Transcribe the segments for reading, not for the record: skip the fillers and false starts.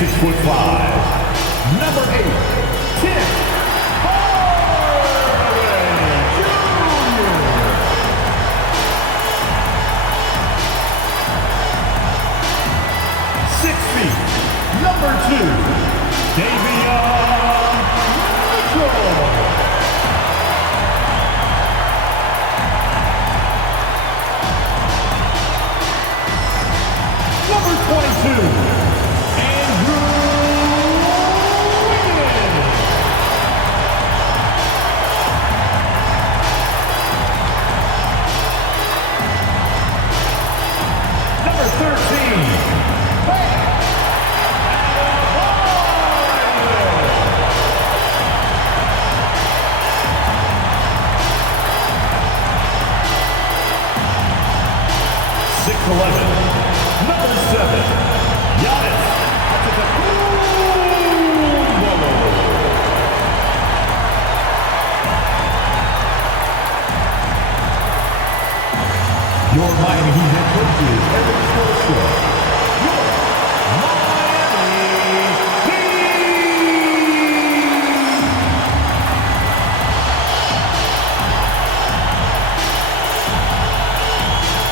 6'5", number 8, Tim Hardaway Jr. 6 feet, number 2, Davion Mitchell. 22, Andrew Wiggins. Number 13, Bam Adebayo. 6'11", number 7, Giannis Antetokounmpo. Your Miami Heat head coach is Eric Spoelstra. Your Miami Heat.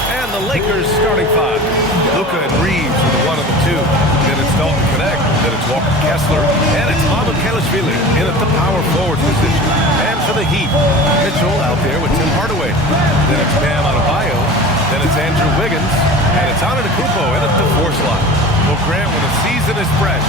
And the Lakers starting five. Luka and Reeves are the 1 of the 2. Then it's Dalton Connect. Then it's Walker Kessler. And it's Mamukelashvili in at the power forward position. And for the Heat, Mitchell out there with Tim Hardaway. Then it's Bam Adebayo. Then it's Andrew Wiggins. And it's Antetokounmpo in at the 4 slot. Well, Grant, when the season is fresh,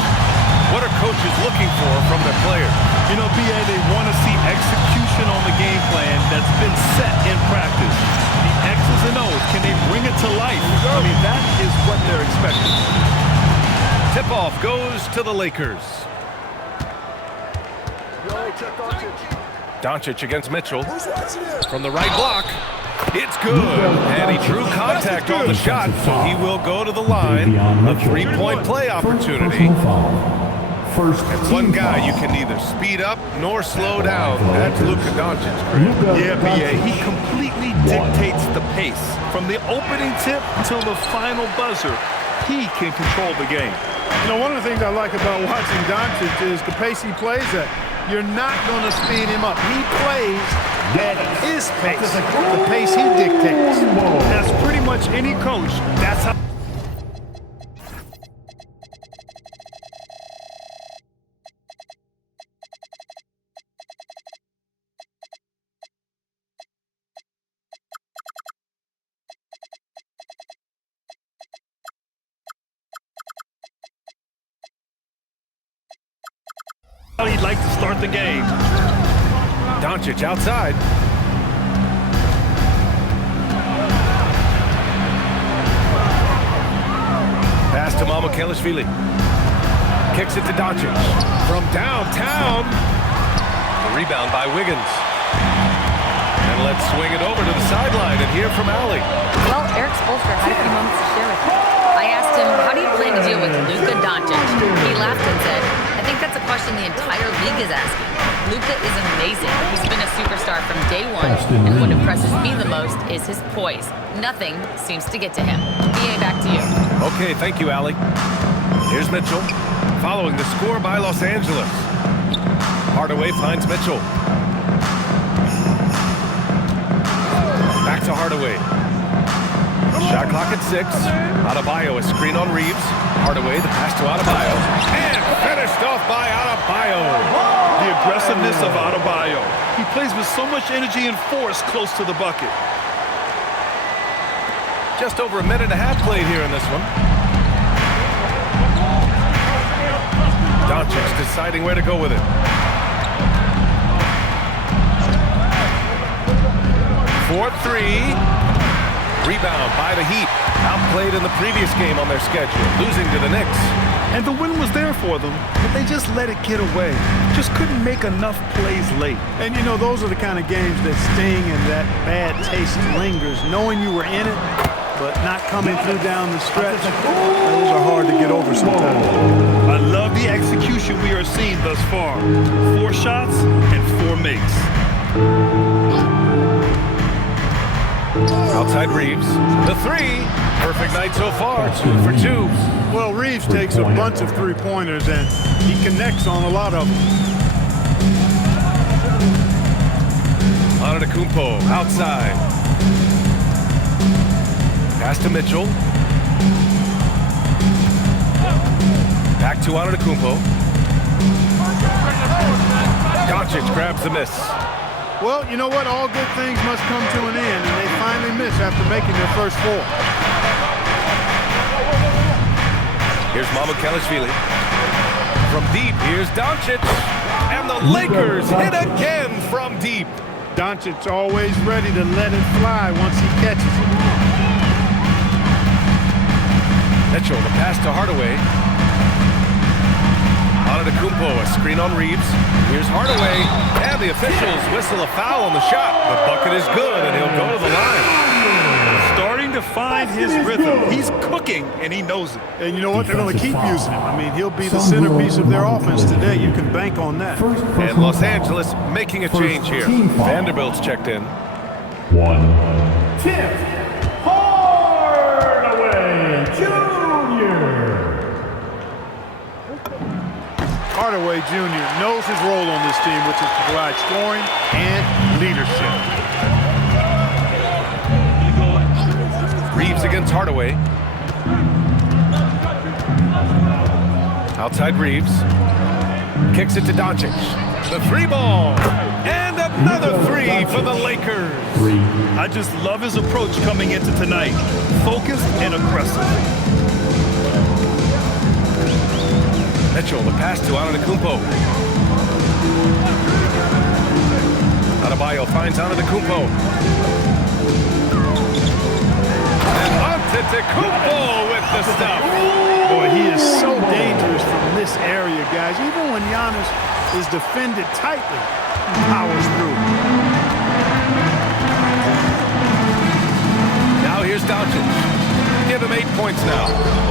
what are coaches looking for from their players? You know, BA, they want to see execution on the game plan that's been set in practice. The X's and O's, can they bring it to life? I mean, that is what they're expecting. Tip-off goes to the Lakers. Doncic against Mitchell. From the right block. It's good. And he drew contact on the shot, so he will go to the line. A 3-point play opportunity. And one guy you can neither speed up nor slow down. That's Luka Doncic. Yeah, BA, he completely dictates the pace. From the opening tip until the final buzzer, he can control the game. You know, one of the things I like about watching Doncic is the pace he plays at. You're not going to speed him up. He plays at his pace, the pace he dictates. As pretty much any coach, that's how. He'd like to start the game. Doncic outside. Pass to Mamukelashvili. Kicks it to Doncic. From downtown. The rebound by Wiggins. And let's swing it over to the sideline and hear from Allie. Well, Eric Spoelstra had a few moments to share with me. I asked him, how do you plan to deal with Luka Doncic? He laughed and said, I think that's a question the entire league is asking. Luka is amazing. He's been a superstar from day one, and what impresses me the most is his poise. Nothing seems to get to him. BA, back to you. Okay, thank you, Allie. Here's Mitchell, following the score by Los Angeles. Hardaway finds Mitchell. Back to Hardaway. Shot clock at 6. Adebayo, a screen on Reeves. Hardaway, the pass to Adebayo. And finished off by Adebayo. The aggressiveness of Adebayo. He plays with so much energy and force close to the bucket. Just over a minute and a half played here in this one. Doncic deciding where to go with it. For 3. Rebound by the Heat. Outplayed in the previous game on their schedule, losing to the Knicks. And the win was there for them, but they just let it get away. Just couldn't make enough plays late. And you know, those are the kind of games that sting and that bad taste lingers. Knowing you were in it, but not coming through down the stretch, those are hard to get over sometimes. I love the execution we are seeing thus far. 4 shots and 4 makes. Outside Reeves. The three. Perfect night so far. 2 for 2. Well, Reeves takes a bunch of three-pointers, and he connects on a lot of them. Antetokounmpo outside. Pass to Mitchell. Back to Antetokounmpo. Doncic grabs the miss. Well, you know what? All good things must come to an end, and they finally miss after making their first 4. Here's Mamukelashvili. From deep, here's Doncic. And the Lakers hit again from deep. Doncic's always ready to let it fly once he catches it. Mitchell, the pass to Hardaway. Antetokounmpo, a screen on Reeves. Here's Hardaway, and the officials whistle a foul on the shot. The bucket is good, and he'll go to the line. Starting to find his rhythm. He's cooking, and he knows it. And you know what? They're going to keep using him. I mean, he'll be the centerpiece of their offense today. You can bank on that. And Los Angeles making a change here. Vanderbilt's checked in. 1. Tip Hardaway Jr. Hardaway Jr. knows his role on this team, which is to provide scoring and leadership. Reeves against Hardaway. Outside Reeves. Kicks it to Doncic. The three ball. And another three for the Lakers. I just love his approach coming into tonight. Focused and aggressive. Mitchell, the pass to Antetokounmpo. Adebayo finds Antetokounmpo. And Antetokounmpo with the stuff. Boy, he is so dangerous from this area, guys. Even when Giannis is defended tightly, he powers through. Now here's Doncic. Give him 8 points now.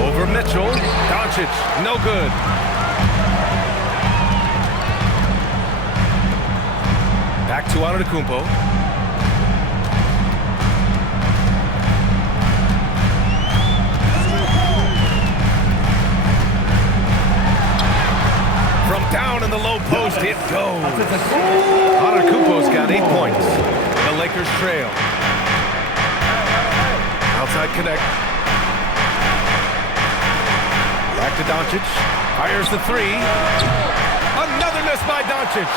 Over Mitchell. Doncic, no good. Back to Antetokounmpo. From down in the low post, it goes. Antetokounmpo's got 8 points. The Lakers trail. Outside connect. Back to Doncic. Fires the three. Another miss by Doncic.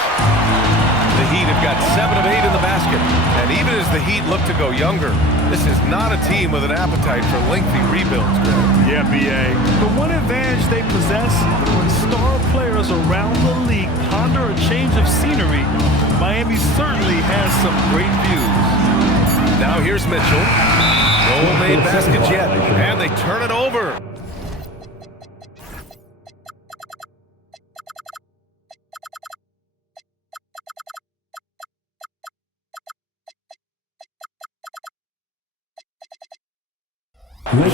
The Heat have got 7 of 8 in the basket. And even as the Heat look to go younger, this is not a team with an appetite for lengthy rebuilds. Yeah, B.A. The one advantage they possess, when star players around the league ponder a change of scenery, Miami certainly has some great views. Now here's Mitchell. No made baskets yet, and they turn it over.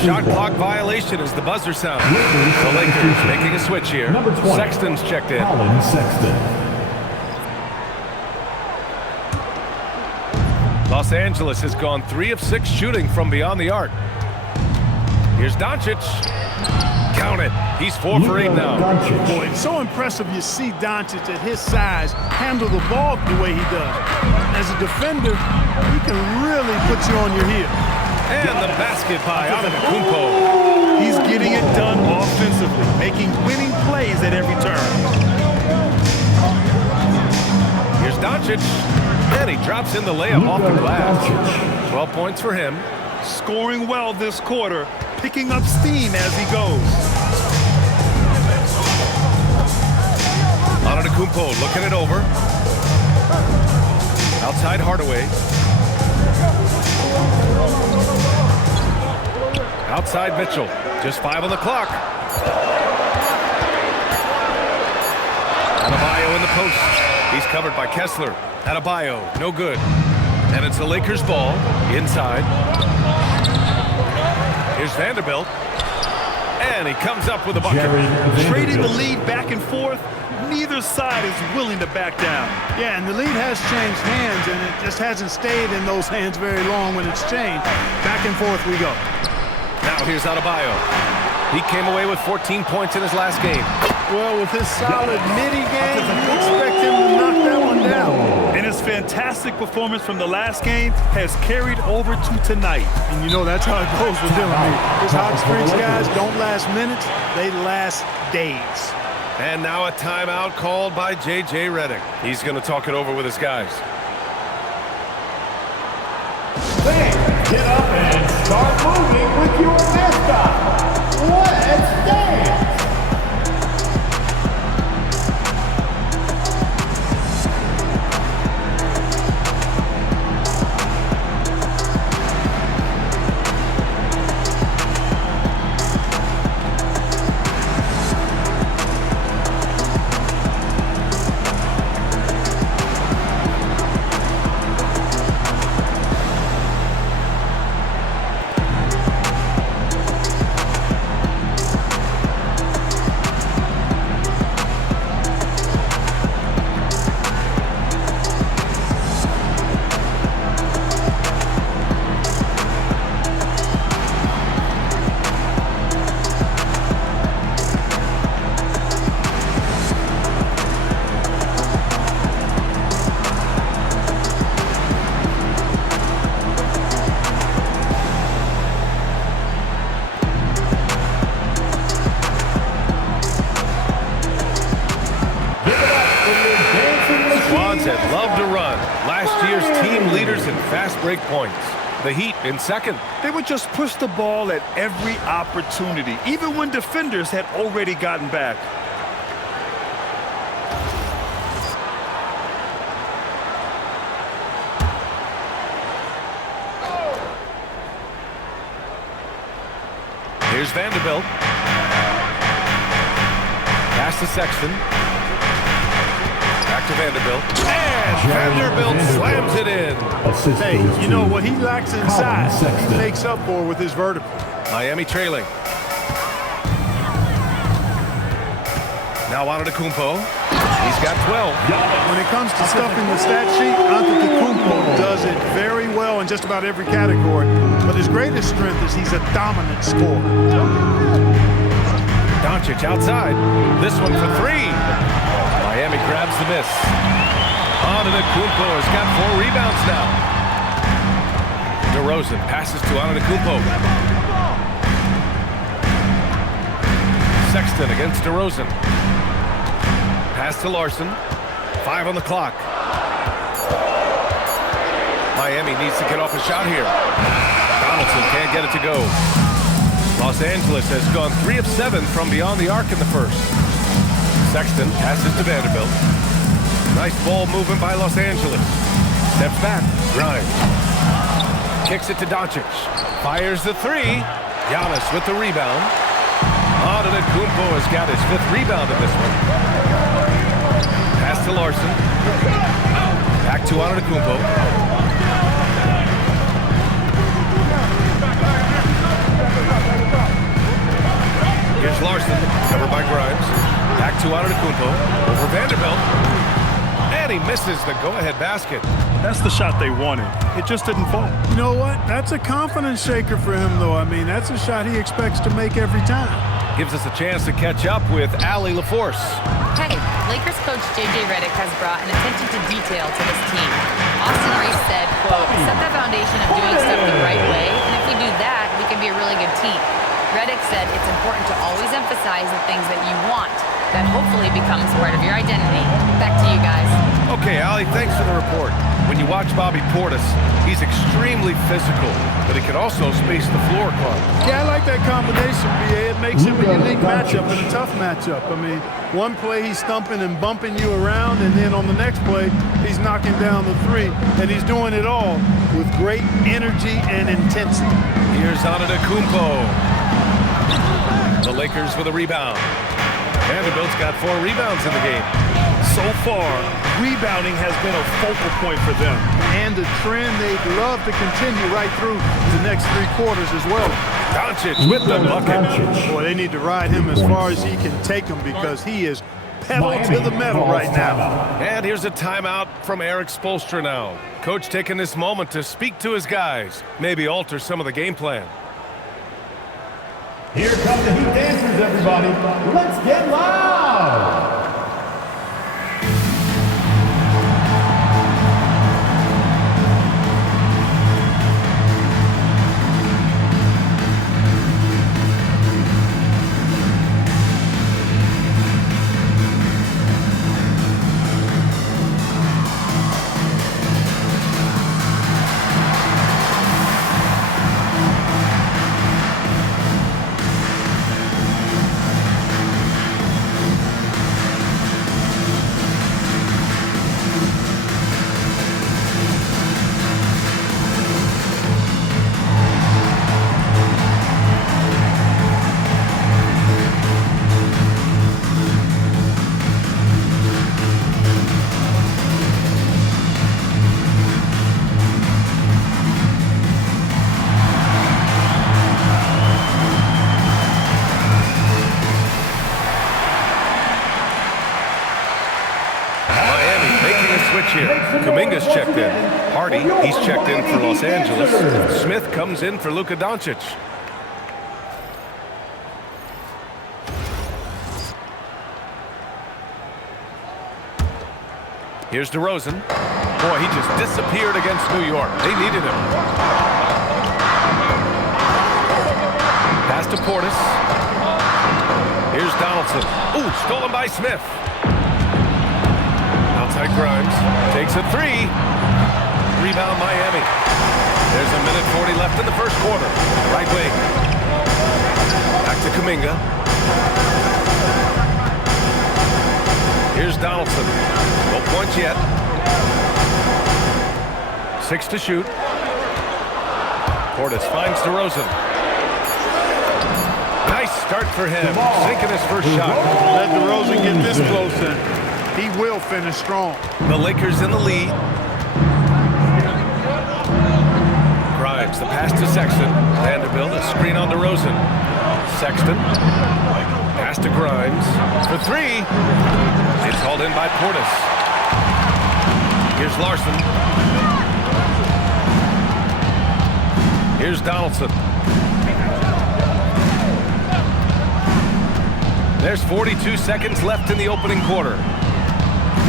Shot clock violation as the buzzer sounds. The Lakers making a switch here. Sexton's checked in. Colin Sexton. Los Angeles has gone 3 of 6 shooting from beyond the arc. Here's Doncic. Count it. He's 4 for 8 now. Boy, it's so impressive you see Doncic at his size handle the ball the way he does. As a defender, he can really put you on your heel. And the basket by Antetokounmpo. He's getting it done offensively, making winning plays at every turn. Here's Doncic. And he drops in the layup off the glass. 12 points for him. Scoring well this quarter, picking up steam as he goes. Antetokounmpo looking it over. Outside Hardaway. Outside Mitchell. Just 5 on the clock. Adebayo in the post. He's covered by Kessler. Adebayo, no good. And it's the Lakers' ball inside. Here's Vanderbilt. And he comes up with a bucket. Trading the lead back and forth, neither side is willing to back down. Yeah, and the lead has changed hands, and it just hasn't stayed in those hands very long when it's changed. Back and forth we go. Now here's Adebayo. He came away with 14 points in his last game. Well, with his solid midi game, you expect him to knock that one down. And his fantastic performance from the last game has carried over to tonight. And you know that's how it goes with him. I mean, his hot streaks guys don't last minutes, they last days. And now a timeout called by J.J. Redick. He's going to talk it over with his guys. Fans, get up and start moving with your mascot. Let's dance. That love to run. Last year's team leaders in fast break points. The Heat in second. They would just push the ball at every opportunity, even when defenders had already gotten back. Here's Vanderbilt. Pass to Sexton. Back to Vanderbilt. And Vanderbilt slams it in. Hey, you know what he lacks inside, he makes up for with his vertical. Miami trailing. Now Antetokounmpo. He's got 12. When it comes to stuff in the stat sheet, Antetokounmpo does it very well in just about every category. But his greatest strength is he's a dominant scorer. Doncic outside. This one for three. Miami grabs the miss. Antetokounmpo has got 4 rebounds now. DeRozan passes to Antetokounmpo. Sexton against DeRozan. Pass to Larson. 5 on the clock. Miami needs to get off a shot here. Donaldson can't get it to go. Los Angeles has gone 3 of 7 from beyond the arc in the first. Sexton passes to Vanderbilt. Nice ball movement by Los Angeles. Steps back. Grimes. Kicks it to Doncic. Fires the 3. Giannis with the rebound. Antetokounmpo has got his 5th rebound in this one. Pass to Larson. Back to Antetokounmpo. Here's Larson, covered by Grimes. Back to Antetokounmpo, over Vanderbilt. And he misses the go-ahead basket. That's the shot they wanted. It just didn't fall. You know what? That's a confidence shaker for him, though. I mean, that's a shot he expects to make every time. Gives us a chance to catch up with Allie LaForce. Hey, Lakers coach J.J. Redick has brought an attention to detail to this team. Austin Reeves said, quote, set the foundation of doing stuff the right way, and if we do that, we can be a really good team. Redick said it's important to always emphasize the things that you want. That hopefully becomes part of your identity. Back to you guys. Okay, Allie, thanks for the report. When you watch Bobby Portis, he's extremely physical, but he can also space the floor, Clark. Yeah, I like that combination, B.A. It makes him a unique matchup and a tough matchup. I mean, one play he's stumping and bumping you around, and then on the next play, he's knocking down the 3, and he's doing it all with great energy and intensity. Here's Antetokounmpo. The Lakers with a rebound. Vanderbilt's got 4 rebounds in the game. So far, rebounding has been a focal point for them. And the trend they'd love to continue right through the next 3 quarters as well. Doncic with the bucket. Boy, they need to ride him as far as he can take him because he is pedal to the metal right now. And here's a timeout from Eric Spoelstra now. Coach taking this moment to speak to his guys, maybe alter some of the game plan. Here come the Heat dancers, everybody. Let's get loud. Kuminga's checked in. Hardy, he's checked in for Los Angeles. Smith comes in for Luka Doncic. Here's DeRozan. Boy, he just disappeared against New York. They needed him. Pass to Portis. Here's Donaldson. Ooh, stolen by Smith. Outside Grimes. Takes a 3. Rebound Miami. There's a minute 40 left in the first quarter. Right wing. Back to Kuminga. Here's Donaldson. No points yet. 6 to shoot. Portis finds DeRozan. Nice start for him. Sinking his first shot. Let DeRozan get this close in. He will finish strong. The Lakers in the lead. Grimes, the pass to Sexton. Vanderbilt, a screen on DeRozan. Sexton. Pass to Grimes. For 3. It's hauled in by Portis. Here's Larson. Here's Donaldson. There's 42 seconds left in the opening quarter.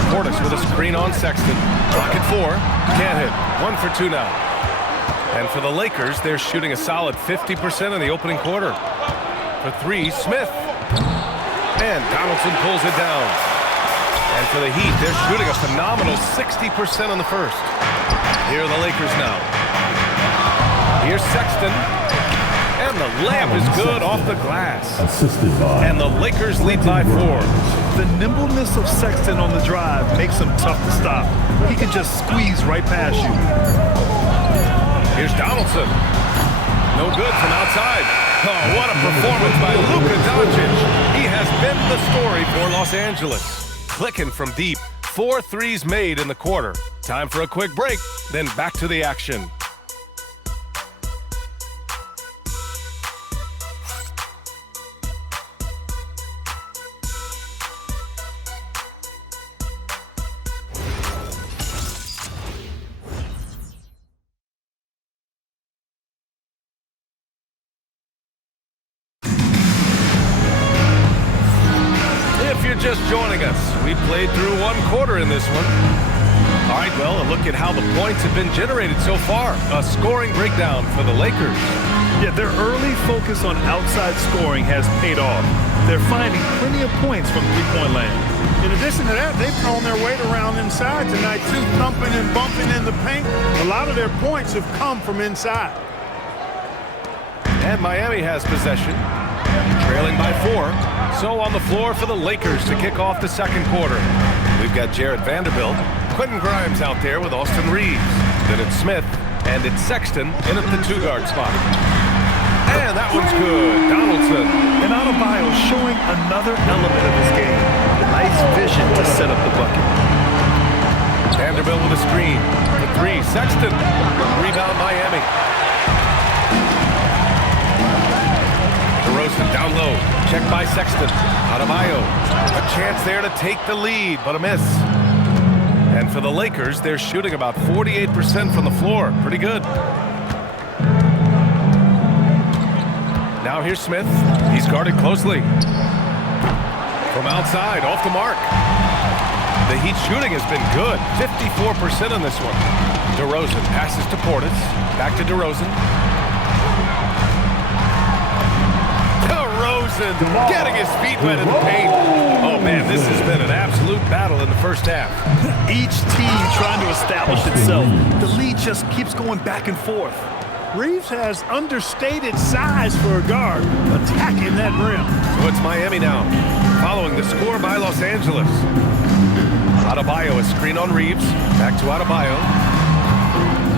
Portis with a screen on Sexton. Clock at 4. Can't hit. 1 for 2 now. And for the Lakers, they're shooting a solid 50% in the opening quarter. For 3, Smith. And Donaldson pulls it down. And for the Heat, they're shooting a phenomenal 60% on the first. Here are the Lakers now. Here's Sexton. And the layup is good off the glass. And the Lakers lead by 4. The nimbleness of Sexton on the drive makes him tough to stop. He can just squeeze right past you. Here's Donaldson. No good from outside. Oh, what a performance by Luka Doncic. He has been the story for Los Angeles. Clicking from deep. 4 threes made in the quarter. Time for a quick break, then back to the action. Just joining us. We played through 1 quarter in this one. All right, well, a look at how the points have been generated so far. A scoring breakdown for the Lakers. Yeah, their early focus on outside scoring has paid off. They're finding plenty of points from three-point land. In addition to that, they've thrown their weight around inside tonight, too, thumping and bumping in the paint. A lot of their points have come from inside. And Miami has possession, trailing by 4. So on the floor for the Lakers to kick off the second quarter. We've got Jared Vanderbilt, Quentin Grimes out there with Austin Reeves. Then it's Smith, and it's Sexton in at the 2-guard spot. And that one's good. Donaldson. And Adebayo showing another element of his game. The nice vision to set up the bucket. Vanderbilt with a screen. The three. Sexton. Rebound Miami. DeRozan down low. Check by Sexton. Adebayo. A chance there to take the lead, but a miss. And for the Lakers, they're shooting about 48% from the floor. Pretty good. Now here's Smith. He's guarded closely. From outside, off the mark. The Heat shooting has been good. 54% on this one. DeRozan passes to Portis. Back to DeRozan. DeRozan getting his feet wet in the paint. Oh, man, this has been an absolute battle in the first half. Each team trying to establish itself. The lead just keeps going back and forth. Reeves has understated size for a guard, attacking that rim. So it's Miami now, following the score by Los Angeles. Adebayo, a screen on Reeves. Back to Adebayo.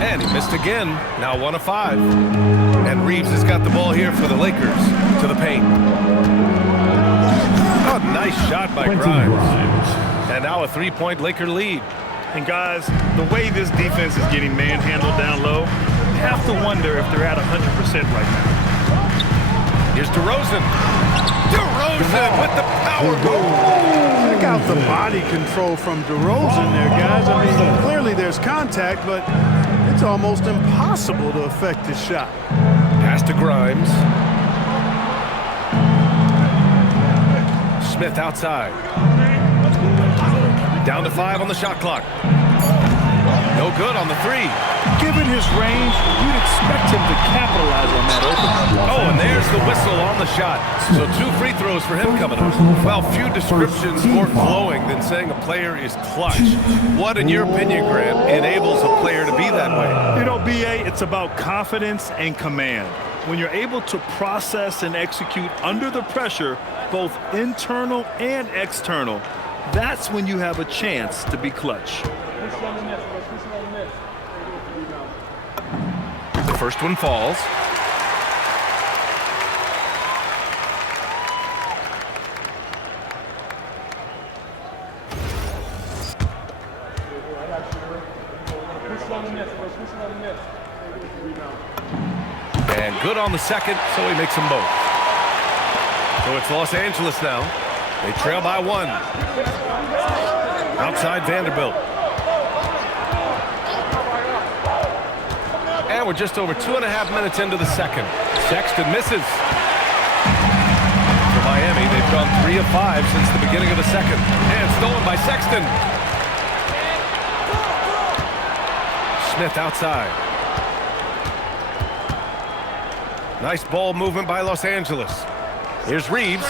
And he missed again. Now 1 of 5. And Reeves has got the ball here for the Lakers. To the paint. Oh, nice shot by Grimes. And now a 3-point Laker lead. And guys, the way this defense is getting manhandled down low, you have to wonder if they're at 100% right now. Here's DeRozan. DeRozan with the power move. Check out the body control from DeRozan there, guys. I mean, clearly there's contact, but it's almost impossible to affect his shot. Pass to Grimes. Smith outside. Down to 5 on the shot clock. No good on the 3. Given his range, you'd expect him to capitalize on that open. Oh, and there's the whistle on the shot. So 2 free throws for him coming up. Well, few descriptions more glowing than saying a player is clutch. What, in your opinion, Grant, enables a player to be that way? You know, B.A., it's about confidence and command. When you're able to process and execute under the pressure, both internal and external, that's when you have a chance to be clutch. The first one falls. And good on the second, so he makes them both. So it's Los Angeles now. They trail by 1. Outside Vanderbilt. And we're just over 2.5 minutes into the second. Sexton misses. For Miami, they've gone 3 of 5 since the beginning of the second. And stolen by Sexton. Smith outside. Nice ball movement by Los Angeles. Here's Reeves.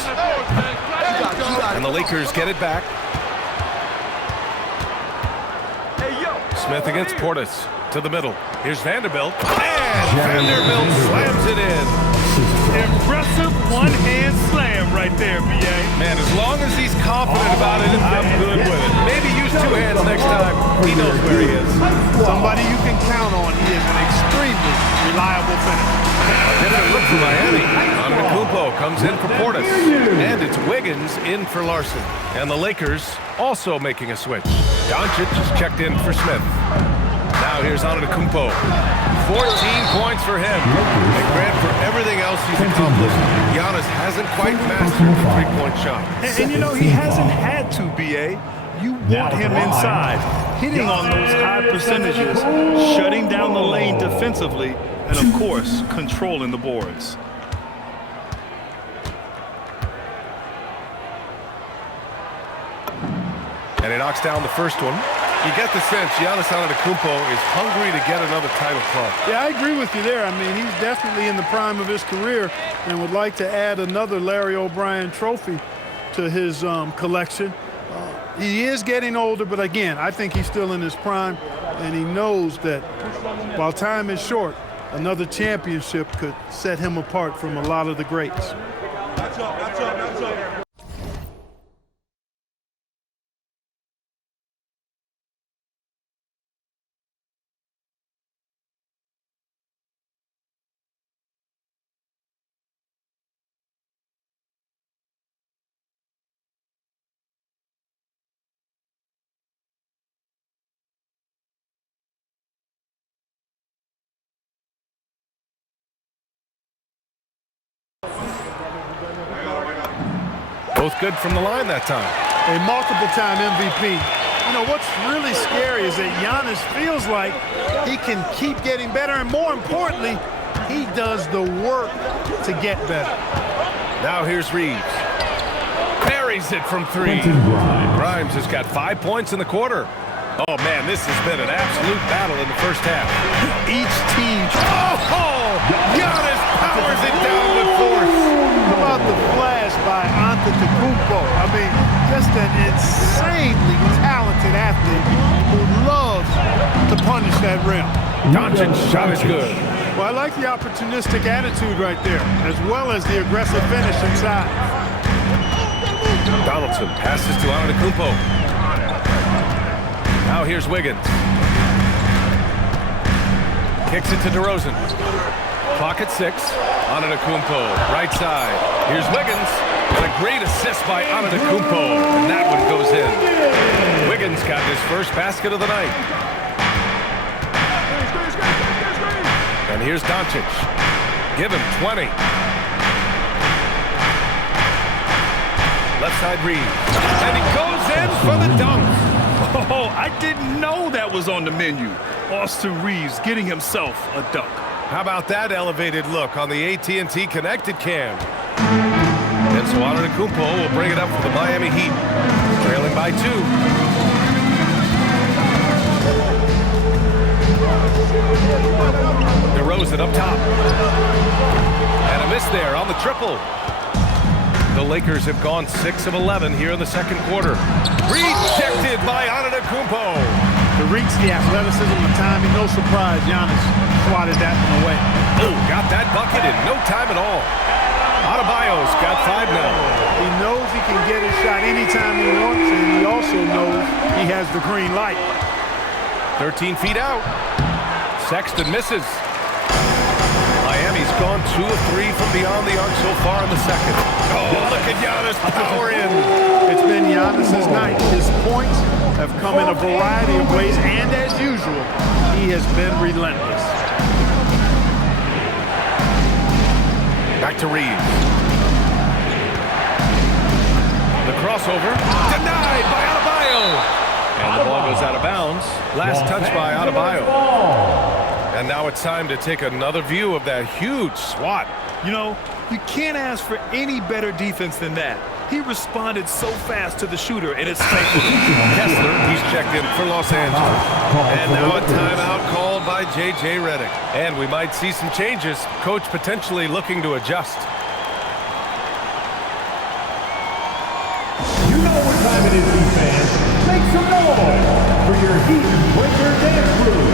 And the Lakers get it back. Smith against Portis. To the middle. Here's Vanderbilt. And Vanderbilt slams it in. Impressive one-hand slam right there, B.A. Man, as long as he's confident about it, I'm good with it. Maybe use 2 hands next time. He knows where he is. Somebody you can count on. He is an extremely reliable finisher. Different look for Miami. Antetokounmpo comes in for Portis. And it's Wiggins in for Larson. And the Lakers also making a switch. Doncic is checked in for Smith. Now here's Antetokounmpo. 14 points for him. And Grant, for everything else he's accomplished, Giannis hasn't quite mastered the three-point shot. And you know, he hasn't had to, B.A. You want him inside, hitting on those high percentages, shutting down the lane defensively, and of course, controlling the boards. And he knocks down the first one. You get the sense Giannis Antetokounmpo is hungry to get another title club. Yeah, I agree with you there. I mean, he's definitely in the prime of his career and would like to add another Larry O'Brien trophy to his collection. He is getting older, but again, I think he's still in his prime, and he knows that while time is short, another championship could set him apart from a lot of the greats. Both good from the line that time. A multiple-time MVP. You know, what's really scary is that Giannis feels like he can keep getting better, and more importantly, he does the work to get better. Now here's Reeves. Buries it from three. Grimes has got 5 points in the quarter. Oh, man, this has been an absolute battle in the first half. Each team... Oh! Giannis powers it down with force. How about the flash by Antetokounmpo? I mean, just an insanely talented athlete who loves to punish that rim. Doncic shot is good. Well, I like the opportunistic attitude right there, as well as the aggressive finish inside. Donaldson passes to Antetokounmpo. Now here's Wiggins. Kicks it to DeRozan. Clock at 6. Antetokounmpo, right side. Here's Wiggins. And a great assist by Antetokounmpo. And that one goes in. Wiggins got his first basket of the night. And here's Doncic. Give him 20. Left side Reeves. And he goes in for the dunk. Oh, I didn't know that was on the menu. Austin Reeves getting himself a dunk. How about that elevated look on the AT&T Connected Cam? And so Antetokounmpo will bring it up for the Miami Heat, trailing by 2. DeRozan up top. And a miss there on the triple. The Lakers have gone 6 of 11 here in the second quarter. Rejected by Antetokounmpo. To reach the athleticism and timing, no surprise, Giannis swatted that one away. Oh, got that bucket in no time at all. Adebayo's got 5 now. He knows he can get his shot anytime he wants, and he also knows he has the green light. 13 feet out. Sexton misses. Miami's gone 2 of 3 from beyond the arc so far in the second. Oh, look at Giannis power in. It's been Giannis's night. His points have come in a variety of ways, and as usual, he has been relentless. Back to Reeves. The crossover. Denied by Adebayo. And the ball goes out of bounds. Last touch by Adebayo. And now it's time to take another view of that huge swat. You know, you can't ask for any better defense than that. He responded so fast to the shooter, and it's thankful. Kessler, he's checked in for Los Angeles. And now a timeout called by J.J. Redick. And we might see some changes. Coach potentially looking to adjust. You know what time it is, Heat fans. Make some noise for your Heat Winter Dance Crew.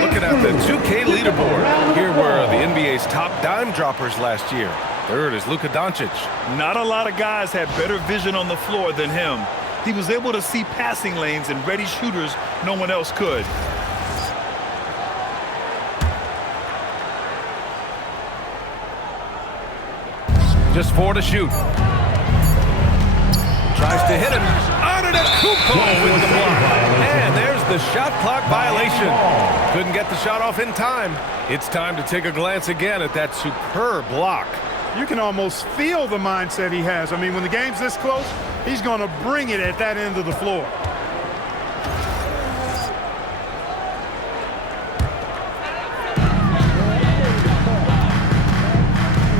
Looking at the 2K leaderboard, here were the NBA's top dime droppers last year. Third is Luka Doncic. Not a lot of guys had better vision on the floor than him. He was able to see passing lanes and ready shooters no one else could. Just 4 to shoot. Tries to hit him. Antetokounmpo with the block. And there's the shot clock violation. Couldn't get the shot off in time. It's time to take a glance again at that superb block. You can almost feel the mindset he has. I mean, when the game's this close, he's going to bring it at that end of the floor.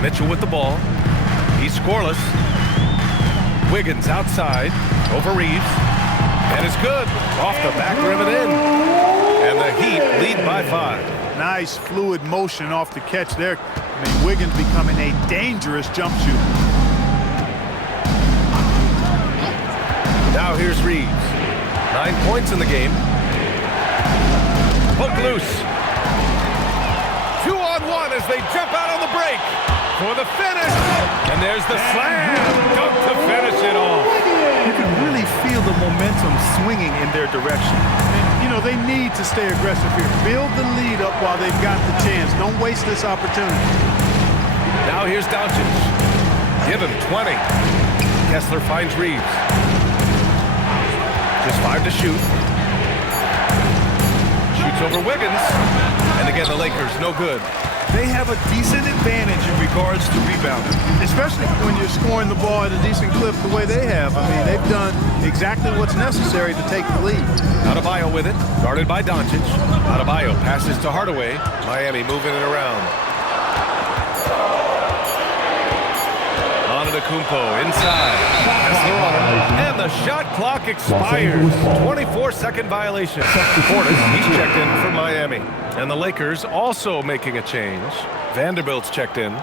Mitchell with the ball. He's scoreless. Wiggins outside over Reeves. And it's good. Off the back rim and in. And the Heat lead by 5. Nice fluid motion off the catch there. I mean, Wiggins becoming a dangerous jump shooter. Now here's Reeves. 9 points in the game. Hook loose. 2-on-1 as they jump out on the break for the finish. And there's the slam. Dunk to finish it off. You can really feel the momentum swinging in their direction. And, you know, they need to stay aggressive here. Build the lead up while they've got the chance. Don't waste this opportunity. Now here's Doncic. Give him 20. Kessler finds Reeves. Just 5 to shoot. Shoots over Wiggins. And again, the Lakers, no good. They have a decent advantage in regards to rebounding. Especially when you're scoring the ball at a decent clip the way they have. I mean, they've done exactly what's necessary to take the lead. Adebayo with it, guarded by Doncic. Adebayo passes to Hardaway. Miami moving it around. Antetokounmpo inside. Kessler on him. And the shot clock expires. 24-second violation. Portis, he's checked in for Miami. And the Lakers also making a change. Vanderbilt's checked in.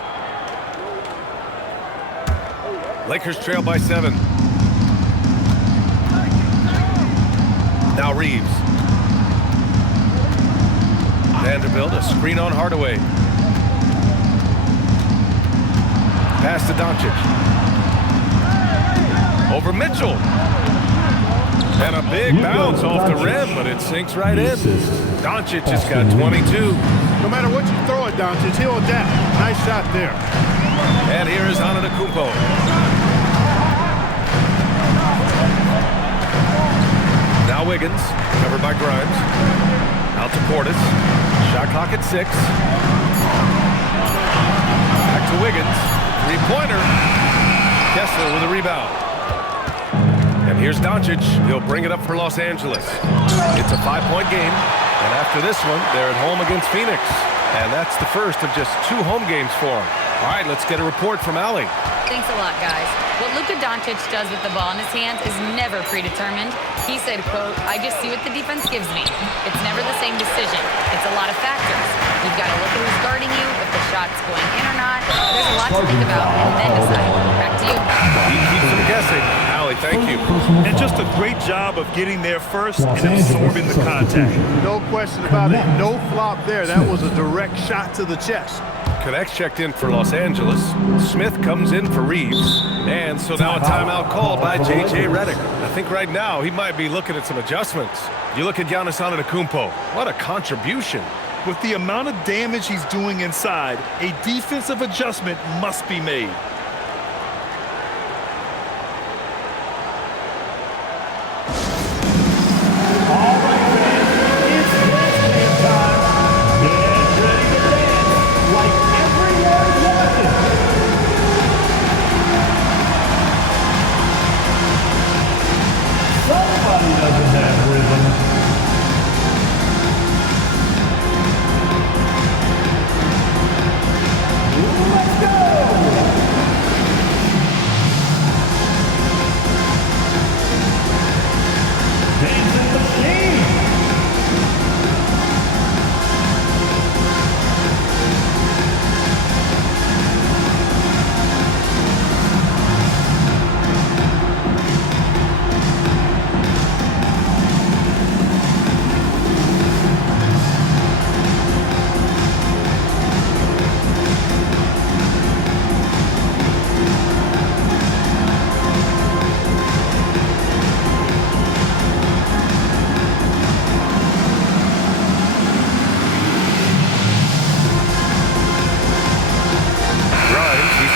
Lakers trail by 7. Now Reeves. Vanderbilt, a screen on Hardaway. Pass to Doncic. Over Mitchell. And a big bounce off the rim, but it sinks right in. Doncic has got 22. No matter what you throw at Doncic, he'll adapt. Nice shot there. And here is Antetokounmpo. Now Wiggins, covered by Grimes. Out to Portis. Shot clock at 6. Back to Wiggins. Three-pointer. Kessler with a rebound. And here's Doncic. He'll bring it up for Los Angeles. It's a 5-point game. And after this one, they're at home against Phoenix. And that's the first of just 2 home games for them. All right, let's get a report from Allie. Thanks a lot, guys. What Luka Doncic does with the ball in his hands is never predetermined. He said, quote, "I just see what the defense gives me. It's never the same decision. It's a lot of factors. You've got to look at who's guarding you, if the shot's going in or not. There's a lot to think about, and then decide. Back to you." He keeps them guessing. Allie, thank you. And just a great job of getting there first and absorbing the contact. No question about it. No flop there. That was a direct shot to the chest. Connects checked in for Los Angeles. Smith comes in for Reeves. And so now a timeout called by J.J. Redick. I think right now he might be looking at some adjustments. You look at Giannis Antetokounmpo. What a contribution. With the amount of damage he's doing inside, a defensive adjustment must be made.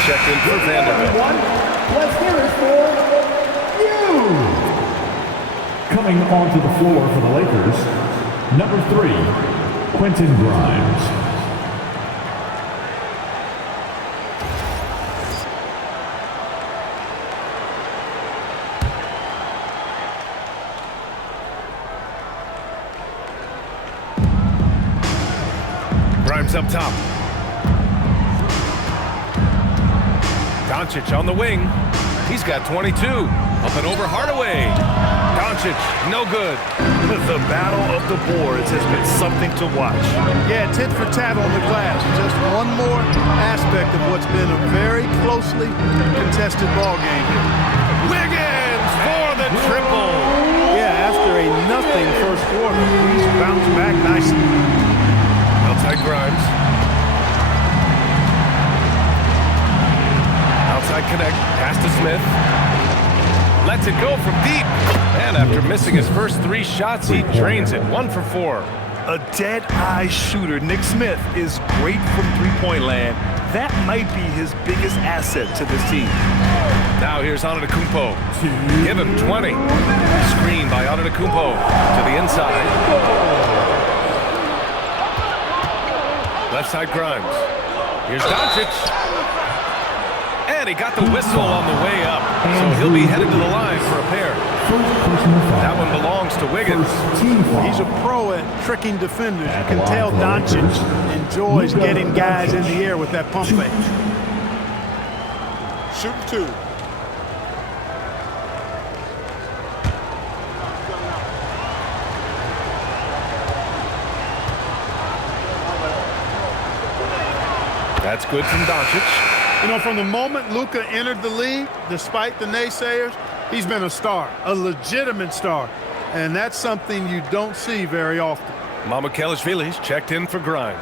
Checked in for Vanderbilt. Let's hear it for you. Coming onto the floor for the Lakers, number 3, Quentin Grimes. Grimes up top. Doncic on the wing. He's got 22. Up and over Hardaway. Doncic, no good. The battle of the boards has been something to watch. Yeah, tit for tat on the glass. Just one more aspect of what's been a very closely contested ball game here. Wiggins for the triple. Yeah, after a nothing first quarter, he's bounced back nicely. Outside Grimes. Outside connect. Pass to Smith. Lets it go from deep. And after missing his first 3 shots, he drains it. 1 for 4. A dead-eye shooter. Nick Smith is great from three-point land. That might be his biggest asset to this team. Now here's Antetokounmpo. Give him 20. Screen by Antetokounmpo to the inside. Left side Grimes. Here's Doncic. And he got the whistle on the way up. So he'll be headed to the line for a pair. That one belongs to Wiggins. He's a pro at tricking defenders. You can tell Doncic enjoys getting guys in the air with that pump fake. Shoot 2. That's good from Doncic. You know, from the moment Luka entered the league, despite the naysayers, he's been a star, a legitimate star. And that's something you don't see very often. Mamukelashvili's checked in for Grimes.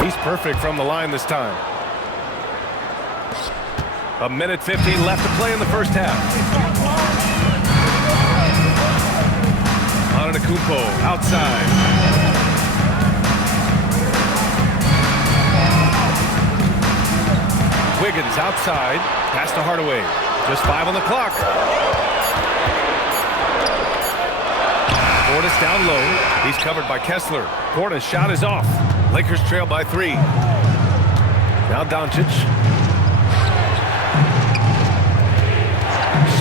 He's perfect from the line this time. 1:15 left to play in the first half. Antetokounmpo outside. Wiggins outside. Pass to Hardaway. Just 5 on the clock. Portis down low. He's covered by Kessler. Portis' shot is off. Lakers trail by 3. Now Doncic.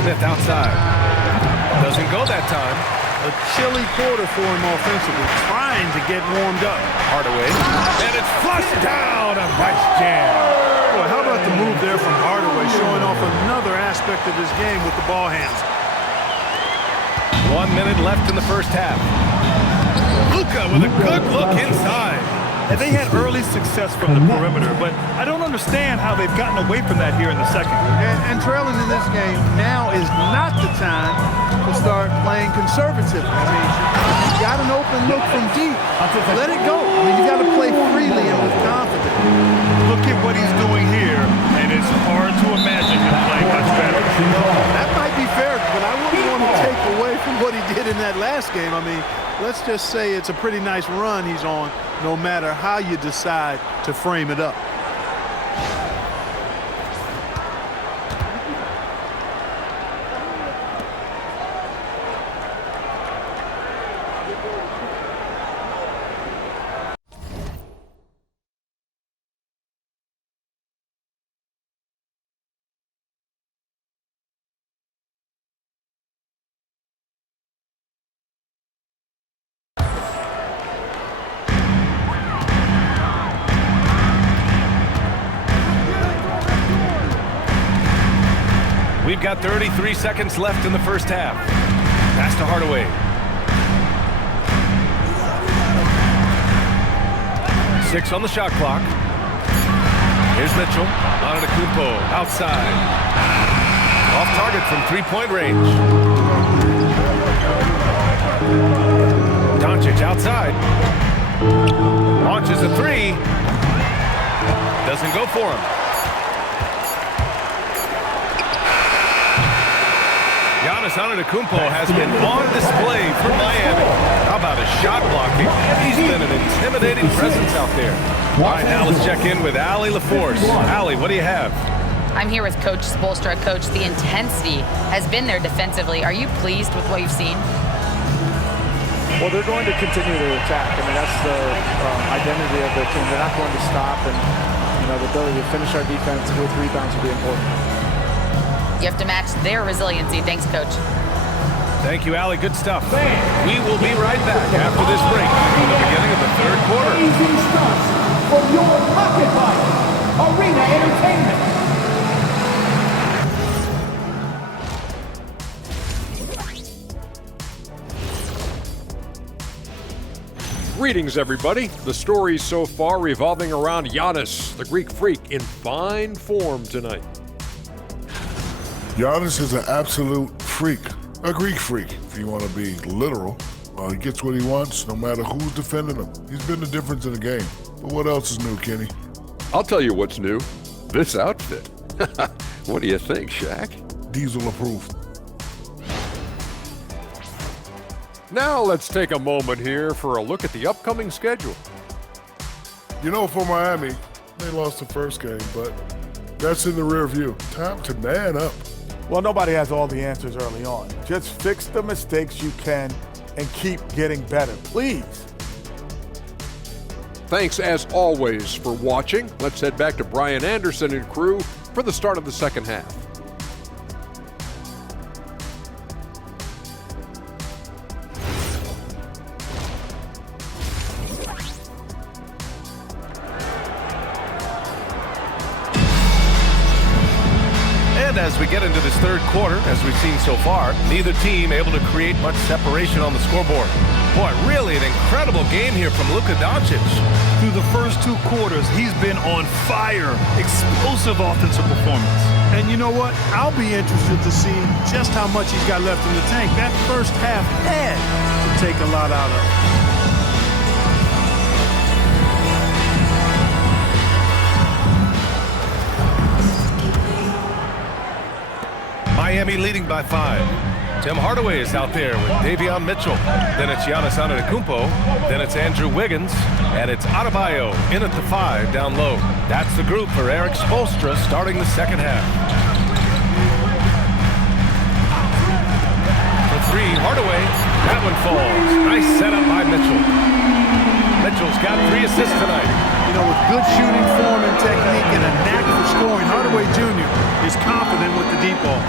Smith outside. Doesn't go that time. A chilly quarter for him offensively, trying to get warmed up. Hardaway. And it's flushed down. A nice jam. Boy, how about the move there from Hardaway, showing off another aspect of his game with the ball hands. 1 minute left in the first half. Luka with a good look inside. And they had early success from the perimeter, but I don't understand how they've gotten away from that here in the second. And trailing in this game, now is not the time to start playing conservative. I mean, you got an open look from deep. Let it go. I mean, you got to play freely and with confidence. Look at what he's doing here, and it's hard to imagine him playing much better. That might be fair, but I wouldn't want to take away from what he did in that last game. I mean, let's just say it's a pretty nice run he's on, no matter how you decide to frame it up. We've got 33 seconds left in the first half. Pass to Hardaway. Six on the shot clock. Here's Mitchell. Antetokounmpo outside. Off target from three-point range. Doncic outside. Launches a 3. Doesn't go for him. Giannis Antetokounmpo has been on display for Miami. How about his shot blocking? He's been an intimidating presence out there. All right, now let's check in with Allie LaForce. Allie, what do you have? I'm here with Coach Spoelstra. Coach, the intensity has been there defensively. Are you pleased with what you've seen? Well, they're going to continue to attack. I mean, that's the identity of their team. They're not going to stop, and the ability to finish our defense with rebounds will be important. You have to match their resiliency. Thanks, Coach. Thank you, Allie. Good stuff. We will be right back after this break for the beginning of the third quarter. Amazing stunts from your Pocket Bike Arena Entertainment. Greetings, everybody. The stories so far revolving around Giannis, the Greek freak, in fine form tonight. Giannis is an absolute freak, a Greek freak, if you want to be literal. He gets what he wants, no matter who's defending him. He's been the difference in the game. But what else is new, Kenny? I'll tell you what's new. This outfit. What do you think, Shaq? Diesel approved. Now let's take a moment here for a look at the upcoming schedule. You know, for Miami, they lost the first game, but that's in the rear view. Time to man up. Well, nobody has all the answers early on. Just fix the mistakes you can and keep getting better, please. Thanks, as always, for watching. Let's head back to Brian Anderson and crew for the start of the second half. And as we get into this third quarter, as we've seen so far, neither team able to create much separation on the scoreboard. Boy, really an incredible game here from Luka Doncic. Through the first two quarters, he's been on fire. Explosive offensive performance. And you know what? I'll be interested to see just how much he's got left in the tank. That first half had to take a lot out of it. Miami leading by 5. Tim Hardaway is out there with Davion Mitchell. Then it's Giannis Antetokounmpo. Then it's Andrew Wiggins. And it's Adebayo in at the 5 down low. That's the group for Eric Spoelstra starting the second half. For 3, Hardaway. That one falls. Nice setup by Mitchell. Mitchell's got 3 assists tonight. You know, with good shooting form and technique and a knack for scoring, Hardaway Jr. is confident with the deep ball.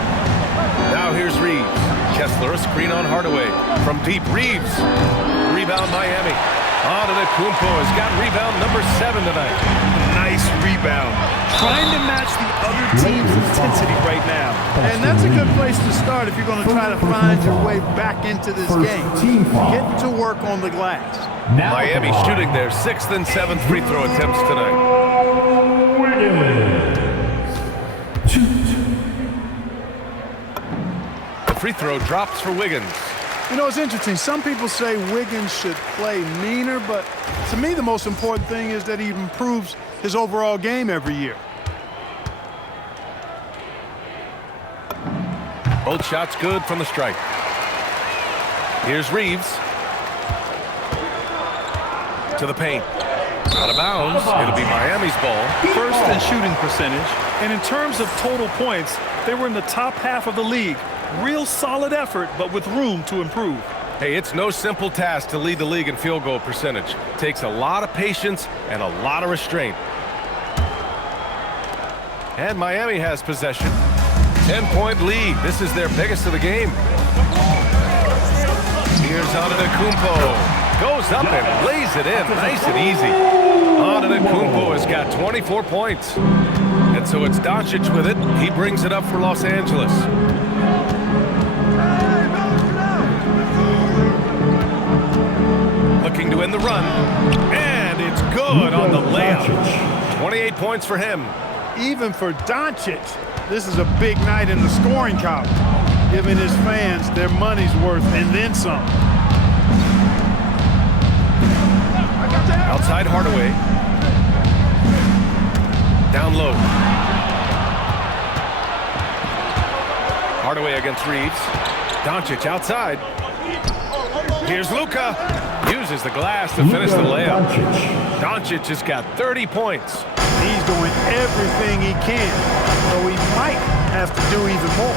Now here's Reeves. Kessler, a screen on Hardaway. From deep, Reeves. Rebound Miami. Antetokounmpo has got rebound number 7 tonight. Nice rebound. Trying to match the other team's intensity right now. And that's a good place to start if you're going to try to find your way back into this game. Get to work on the glass. Miami shooting their 6th and 7th free throw attempts tonight. The free throw drops for Wiggins. You know, it's interesting. Some people say Wiggins should play meaner, but to me the most important thing is that he improves his overall game every year. Both shots good from the stripe. Here's Reeves. To the paint. Out of bounds. It'll be Miami's ball. First in shooting percentage. And in terms of total points, they were in the top half of the league. Real solid effort, but with room to improve. Hey, it's no simple task to lead the league in field goal percentage. Takes a lot of patience and a lot of restraint. And Miami has possession. 10-point lead. This is their biggest of the game. Here's Antetokounmpo. Goes up and lays it in. Nice and easy. Antetokounmpo has got 24 points. And so it's Doncic with it. He brings it up for Los Angeles. Looking to end the run. And it's good on the layup. 28 points for him. Even for Doncic, this is a big night in the scoring column, giving his fans their money's worth and then some. Outside Hardaway. Down low. Hardaway against Reeves. Doncic outside. Here's Luka. Uses the glass to finish the layup. Doncic has got 30 points. He's doing everything he can, so he might have to do even more.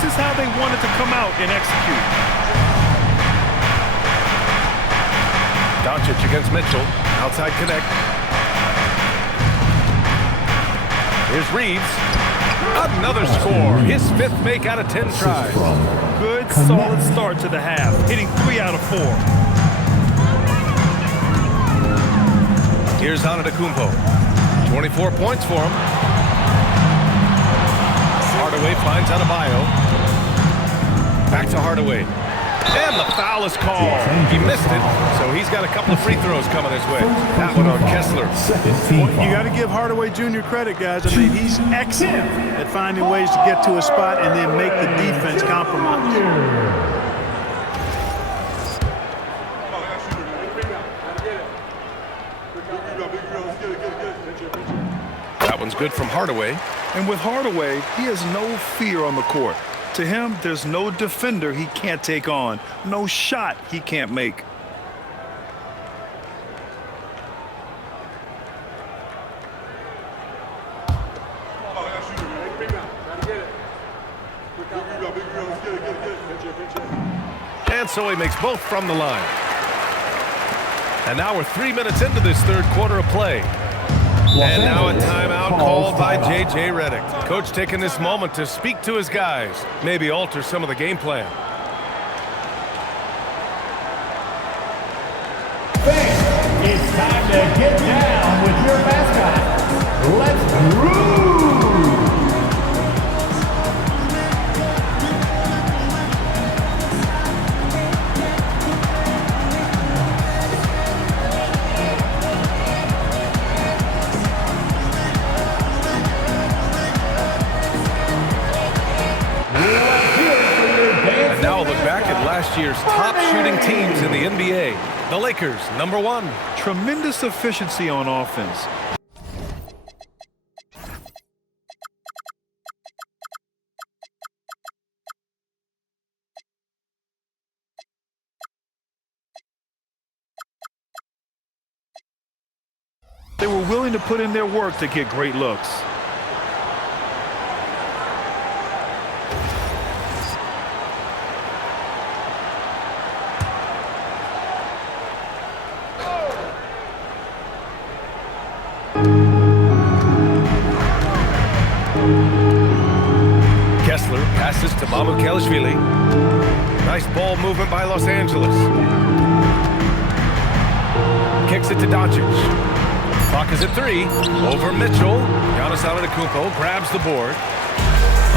This is how they wanted to come out and execute. Doncic against Mitchell. Outside connect. Here's Reeves. Another score. His 5th make out of 10 tries. Good, solid start to the half. Hitting 3 out of 4. Here's Antetokounmpo. 24 points for him. Hardaway finds Adebayo. Back to Hardaway. And the foul is called. He missed it, so he's got a couple of free throws coming his way. That one on Kessler. Well, you got to give Hardaway Jr. credit, guys. I mean, he's excellent at finding ways to get to a spot and then make the defense compromise. That one's good from Hardaway. And with Hardaway, he has no fear on the court. To him, there's no defender he can't take on, no shot he can't make. And so he makes both from the line. And now we're 3 minutes into this third quarter of play. And now a timeout called by J.J. Redick. Coach taking this moment to speak to his guys, maybe alter some of the game plan. Fans, it's time to get down with your mascot. Let's groove! Last year's top shooting teams in the NBA. The Lakers, #1. Tremendous efficiency on offense. They were willing to put in their work to get great looks. Kessler passes to Mamukelashvili. Nice ball movement by Los Angeles. Kicks it to Doncic. Clock is at 3. Over Mitchell. Giannis Antetokounmpo grabs the board.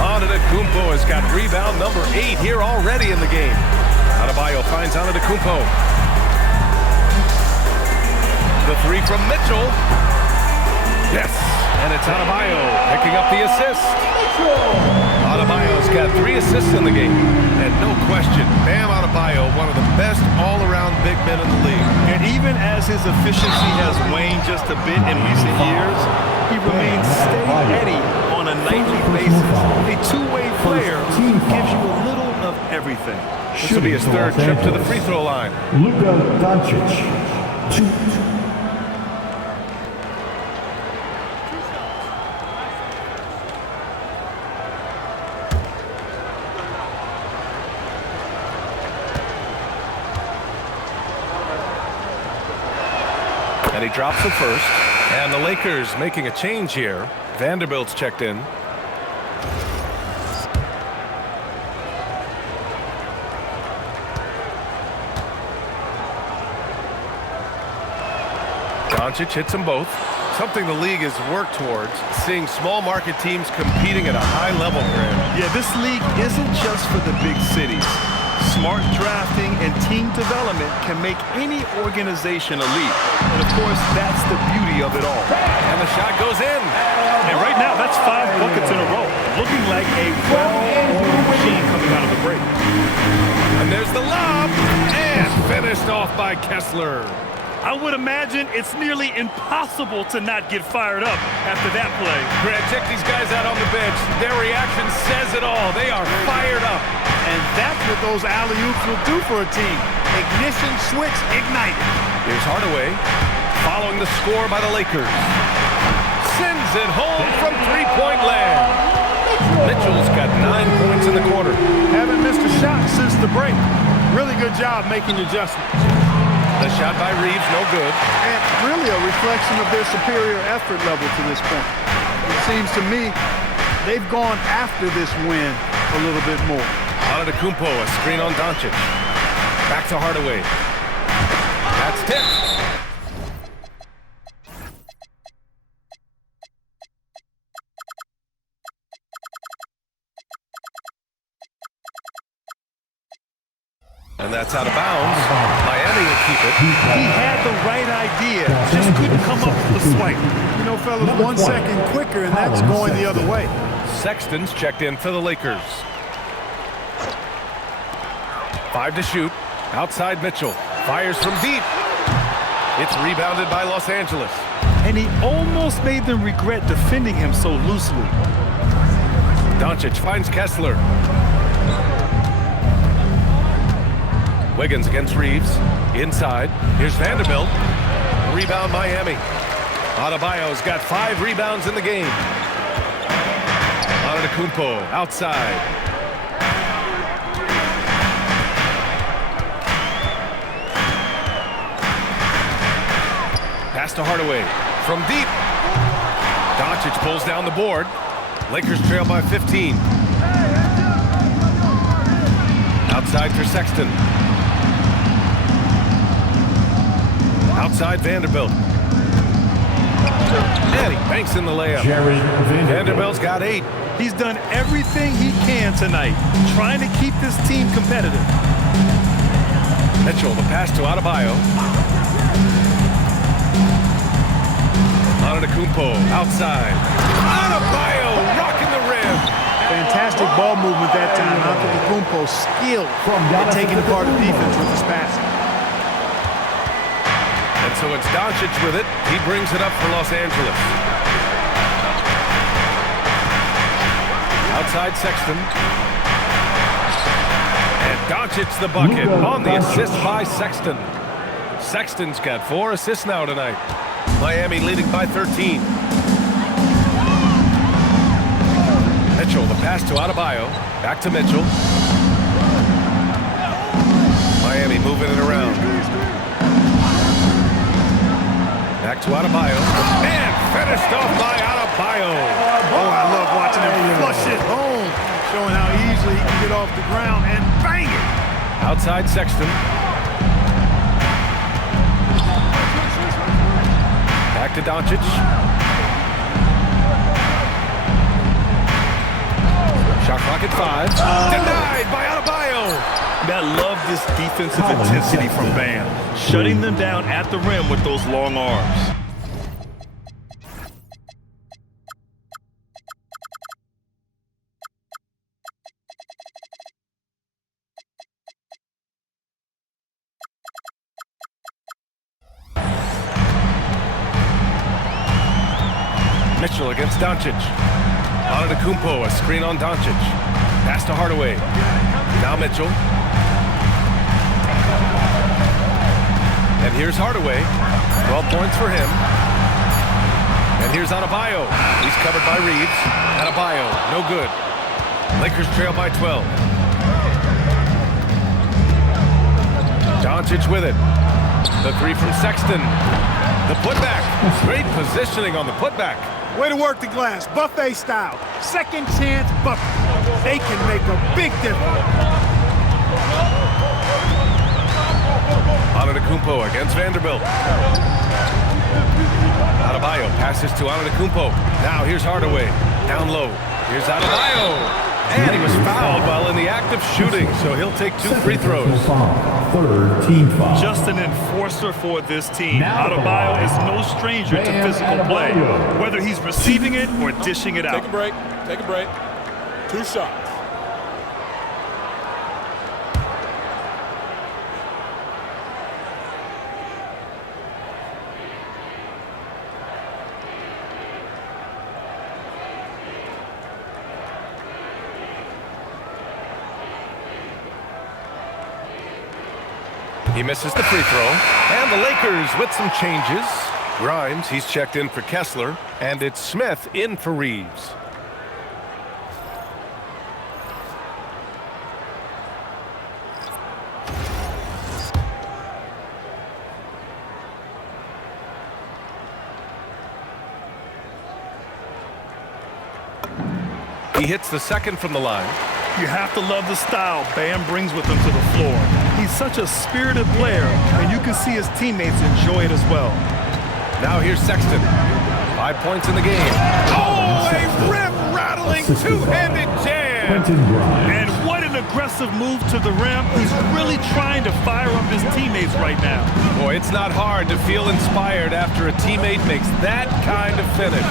Antetokounmpo has got rebound number 8 here already in the game. Adebayo finds Antetokounmpo. The 3 from Mitchell. Yes, and it's Adebayo picking up the assist. Adebayo's got 3 assists in the game. And no question, Bam Adebayo, one of the best all-around big men in the league. And even as his efficiency has waned just a bit in recent years, he remains steady on a nightly basis. A two-way player who gives you a little of everything. This will be his 3rd trip to the free throw line. Luka Doncic, 2. And he drops the first. And the Lakers making a change here. Vanderbilt's checked in. Doncic hits them both. Something the league has worked towards, seeing small market teams competing at a high level, Grant. Yeah, this league isn't just for the big cities. Smart drafting and team development can make any organization elite. And of course, that's the beauty of it all. And the shot goes in. And right now, that's 5 buckets in a row. Looking like a well-oiled machine coming out of the break. And there's the lob. And finished off by Kessler. I would imagine it's nearly impossible to not get fired up after that play. Grant, check these guys out on the bench. Their reaction says it all. They are fired up. And that's what those alley-oops will do for a team. Ignition switch ignited. Here's Hardaway following the score by the Lakers. Sends it home from three-point land. Mitchell's got 9 points in the quarter. the break. Really good job making adjustments. The shot by Reeves, no good. And really a reflection of their superior effort level to this point. It seems to me they've gone after this win a little bit more. Antetokounmpo, a screen on Doncic. Back to Hardaway. That's tipped. And that's out of bounds. Miami will keep it. He had the right idea, just couldn't come up with the swipe. You know, fellas, 1 second quicker, and that's going the other way. Sexton's checked in for the Lakers. 5 to shoot. Outside Mitchell. Fires from deep. It's rebounded by Los Angeles. And he almost made them regret defending him so loosely. Doncic finds Kessler. Wiggins against Reeves. Inside. Here's Vanderbilt. Rebound Miami. Adebayo's got 5 rebounds in the game. Antetokounmpo outside. Pass to Hardaway. From deep. Doncic pulls down the board. Lakers trail by 15. Outside for Sexton. Outside Vanderbilt. And he banks in the layup. Vanderbilt's got 8. He's done everything he can tonight, trying to keep this team competitive. Mitchell, the pass to Adebayo. Antetokounmpo outside. Adebayo rocking the rim. Fantastic ball movement that time. Antetokounmpo skilled at taking apart the defense with his passing. And so it's Doncic with it. He brings it up for Los Angeles. Outside Sexton. And Doncic the bucket on the assist by Sexton. Sexton's got 4 assists now tonight. Miami leading by 13. Mitchell, the pass to Adebayo. Back to Mitchell. Miami moving it around. Back to Adebayo. And finished off by Adebayo. Oh, I love watching him flush it home. Showing how easily he can get off the ground and bang it. Outside Sexton. Back to Doncic. Shot clock at 5. Denied by Adebayo. I love this defensive intensity from Bam, shutting them down at the rim with those long arms. Mitchell against Doncic. Antetokounmpo, a screen on Doncic. Pass to Hardaway. Now Mitchell. And here's Hardaway. 12 points for him. And here's Adebayo. He's covered by Reeves. Adebayo, no good. Lakers trail by 12. Doncic with it. The 3 from Sexton. The putback. Great positioning on the putback. Way to work the glass, buffet style. Second chance bucket. They can make a big difference. Antetokounmpo against Vanderbilt. Adebayo passes to Antetokounmpo. Now here's Hardaway. Down low. Here's Adebayo. And he was fouled while in the act of shooting, so he'll take 2 free throws. Third team foul. Just an enforcer for this team. Adebayo is no stranger to physical play, whether he's receiving it or dishing it out. Take a break. Take a break. 2 shots. He misses the free throw. And the Lakers with some changes. Grimes, he's checked in for Kessler. And it's Smith in for Reeves. He hits the second from the line. You have to love the style Bam brings with him to the floor. He's such a spirited player, and you can see his teammates enjoy it as well. Now here's Sexton. 5 points in the game. Oh, a rim-rattling two-handed jam. And what an aggressive move to the rim. He's really trying to fire up his teammates right now. Boy, it's not hard to feel inspired after a teammate makes that kind of finish.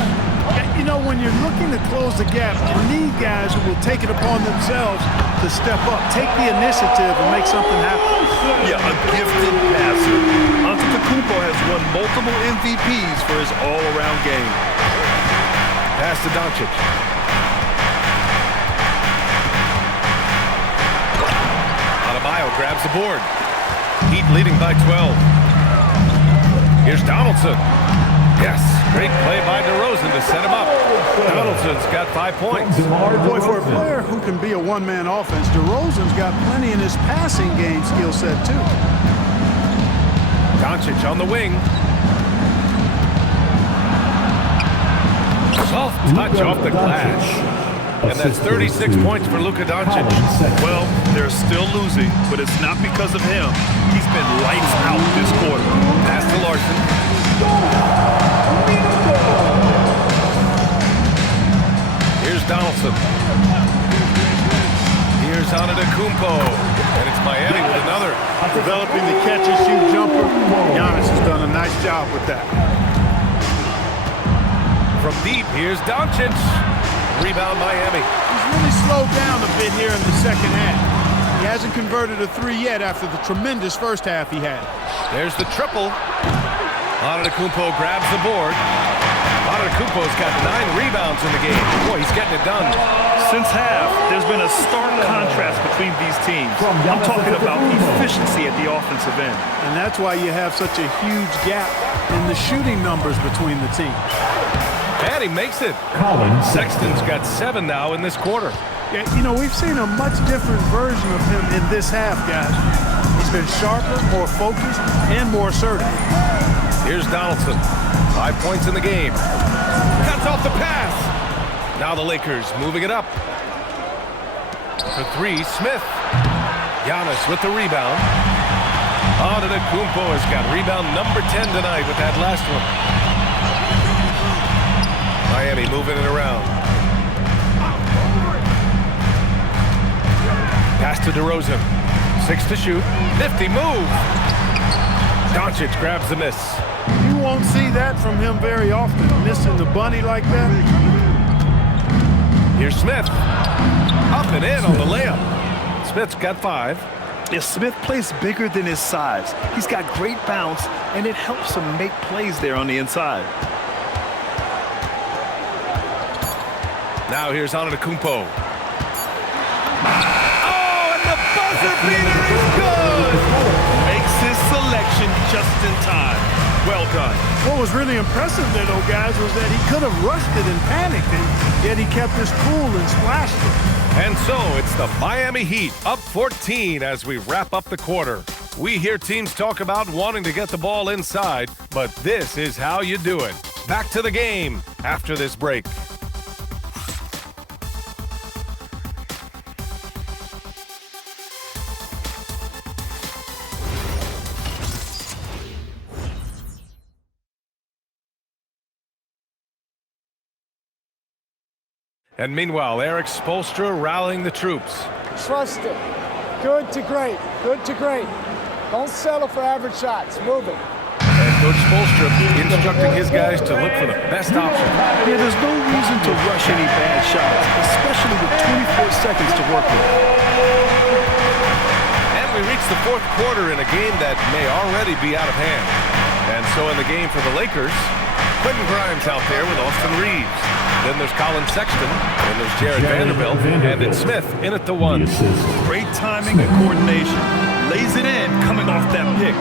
You know, when you're looking to close the gap, you need guys who will take it upon themselves to step up, take the initiative, and make something happen. Yeah, a gifted passer. Antetokounmpo has won multiple MVPs for his all-around game. Pass to Doncic. Adebayo grabs the board. Heat leading by 12. Here's Donaldson. Yes, great play by DeRozan to set him up. Donaldson's got 5 points. Boy, for a player who can be a one-man offense, DeRozan's got plenty in his passing game skill set, too. Doncic on the wing. Soft touch off the glass. And that's 36 points for Luka Doncic. Well, they're still losing, but it's not because of him. He's been lights out this quarter. Pass to Larson. Here's Donaldson. Here's Antetokounmpo. And it's Miami with another. Developing the catch-and-shoot jumper. Giannis has done a nice job with that. From deep, here's Doncic. Rebound Miami. He's really slowed down a bit here in the second half. He hasn't converted a three yet after the tremendous first half he had. There's the triple. Antetokounmpo grabs the board. Antetokounmpo's got 9 rebounds in the game. Boy, he's getting it done. Since half, there's been a stark contrast between these teams. I'm talking about efficiency at the offensive end. And that's why you have such a huge gap in the shooting numbers between the teams. And he makes it. Sexton's got 7 now in this quarter. Yeah, you know, we've seen a much different version of him in this half, guys. He's been sharper, more focused, and more assertive. Here's Donaldson. 5 points in the game. Cuts off the pass. Now the Lakers moving it up. For 3, Smith. Giannis with the rebound. Antetokounmpo has got rebound number 10 tonight with that last one. Miami moving it around. Pass to DeRozan. 6 to shoot. Nifty move. Doncic grabs the miss. You won't see that from him very often, missing the bunny like that. Here's Smith. Up and in on the layup. Smith's got 5. If Smith plays bigger than his size, he's got great bounce, and it helps him make plays there on the inside. Now here's Antetokounmpo. Oh, and the buzzer beater is good! Makes his selection just in time. Well done. What was really impressive there, though, guys, was that he could have rushed it and panicked it, yet he kept his cool and splashed it. And so it's the Miami Heat up 14 as we wrap up the quarter. We hear teams talk about wanting to get the ball inside, but this is how you do it. Back to the game after this break. And meanwhile, Eric Spoelstra rallying the troops. Trust it. Good to great. Good to great. Don't settle for average shots. Move it. And Coach Spoelstra instructing his guys to look for the best option. Yeah, there's no reason to rush any bad shots, especially with 24 seconds to work with. And we reach the fourth quarter in a game that may already be out of hand. And so in the game for the Lakers, Quentin Grimes out there with Austin Reeves. Then there's Colin Sexton, and there's Jared Vanderbilt, and it's Smith in at the 1. Great timing and coordination. Lays it in coming off that pick.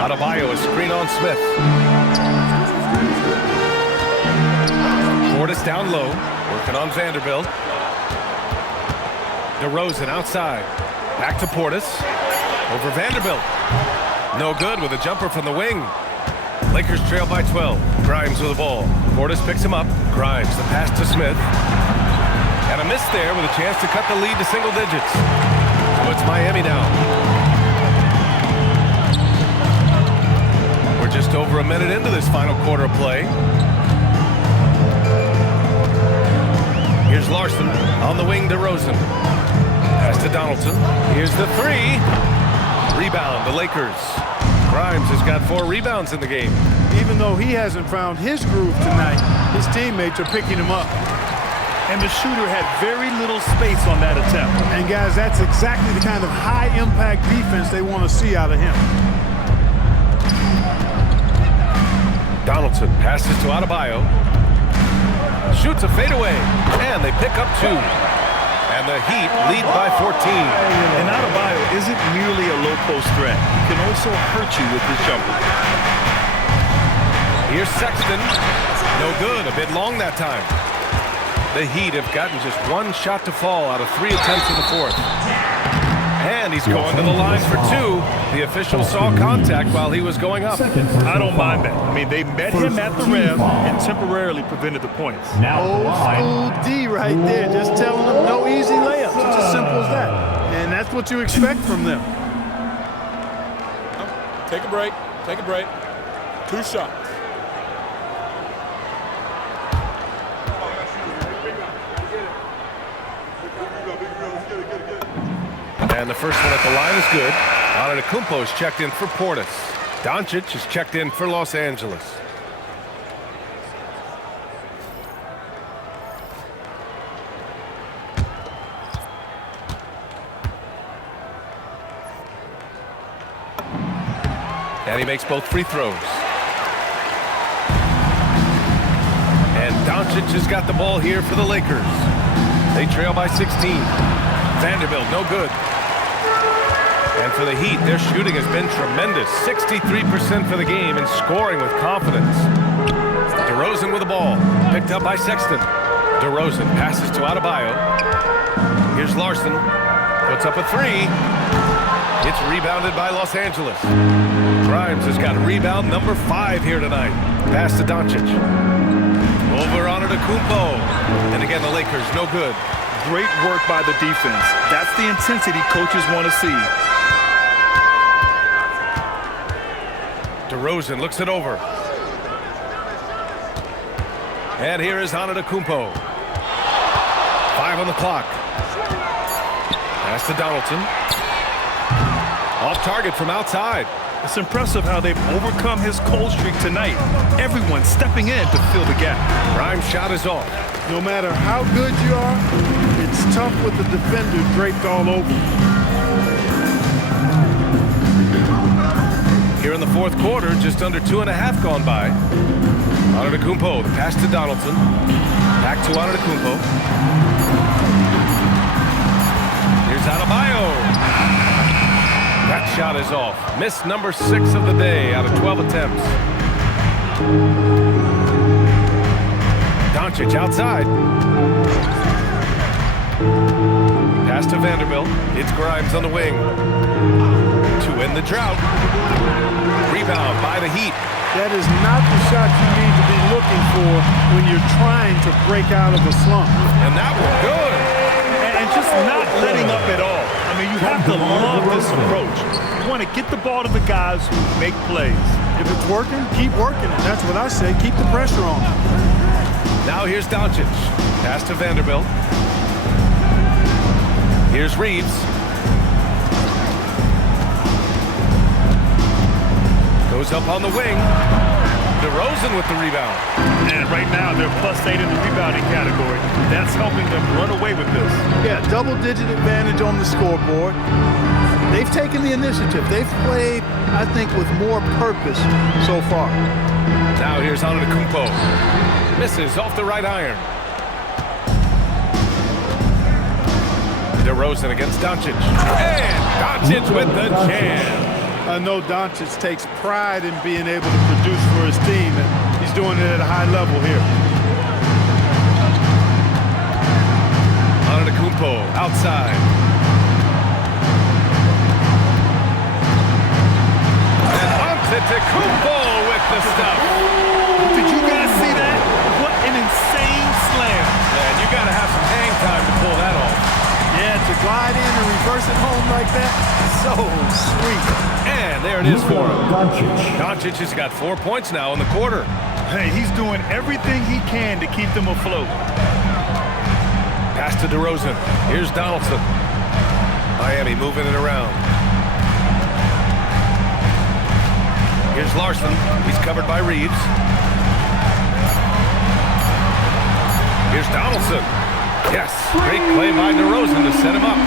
Adebayo, a screen on Smith. Portis down low, working on Vanderbilt. DeRozan outside. Back to Portis. Over Vanderbilt. No good with a jumper from the wing. Lakers trail by 12. Grimes with the ball. Portis picks him up. Grimes, the pass to Smith. And a miss there with a chance to cut the lead to single digits. So it's Miami now. We're just over a minute into this final quarter of play. Here's Larson on the wing to DeRozan. Pass to Donaldson. Here's the three. Rebound, the Lakers. Grimes has got 4 rebounds in the game. Even though he hasn't found his groove tonight, his teammates are picking him up. And the shooter had very little space on that attempt. And guys, that's exactly the kind of high-impact defense they want to see out of him. Donaldson passes to Adebayo. Shoots a fadeaway, and they pick up 2. And the Heat lead by 14. And Adebayo isn't merely a low-post threat. He can also hurt you with his jumper. Here's Sexton. No good, a bit long that time. The Heat have gotten just 1 shot to fall out of 3 attempts in the fourth. And he's going to the line for 2. The official saw contact while he was going up. I don't mind that. I mean, they met him at the rim and temporarily prevented the points. Old school D right there, just telling them no easy layups. It's as simple as that. And that's what you expect from them. Take a break. Take a break. 2 shots. And the first one at the line is good. Antetokounmpo is checked in for Portis. Doncic is checked in for Los Angeles. And he makes both free throws. And Doncic has got the ball here for the Lakers. They trail by 16. Vanderbilt, no good. And for the Heat, their shooting has been tremendous. 63% for the game and scoring with confidence. DeRozan with the ball. Picked up by Sexton. DeRozan passes to Adebayo. Here's Larson. Puts up a 3. It's rebounded by Los Angeles. Grimes has got rebound number 5 here tonight. Pass to Doncic. Over on Antetokounmpo. And again, the Lakers, no good. Great work by the defense. That's the intensity coaches want to see. DeRozan looks it over. And here is Antetokounmpo. 5 on the clock. Pass to Donaldson. Off target from outside. It's impressive how they've overcome his cold streak tonight. Everyone stepping in to fill the gap. Grimes' shot is off. No matter how good you are, it's tough with the defender draped all over. Here in the fourth quarter, just under 2.5 gone by. Antetokounmpo, the pass to Donaldson. Back to Antetokounmpo. Here's Adebayo. That shot is off. Miss number 6 of the day out of 12 attempts. Doncic outside. Pass to Vanderbilt. It's Grimes on the wing. To end the drought. Rebound by the Heat. That is not the shot you need to be looking for when you're trying to break out of a slump. And that was good. And just not letting up at all. I mean, you have to love this approach. You want to get the ball to the guys who make plays. If it's working, keep working it. That's what I say. Keep the pressure on. Now here's Doncic. Pass to Vanderbilt. Here's Reeves. Goes up on the wing. DeRozan with the rebound. And right now, they're +8 in the rebounding category. That's helping them run away with this. Yeah, double-digit advantage on the scoreboard. They've taken the initiative. They've played, I think, with more purpose so far. Now here's Antetokounmpo. Misses off the right iron. DeRozan against Doncic. And Doncic with the jam. I know Doncic takes pride in being able to produce for his team, and he's doing it at a high level here. Antetokounmpo outside. And Antetokounmpo with the stuff. Did you guys see that? What an insane slam. Man, you got to have some hang time to pull that off. Yeah, to glide in and reverse it home like that, so sweet. And there it is for him. Doncic. Doncic has got 4 points now in the quarter. Hey, he's doing everything he can to keep them afloat. Pass to DeRozan. Here's Donaldson. Miami moving it around. Here's Larson. He's covered by Reeves. Here's Donaldson. Yes, great play by DeRozan to set him up.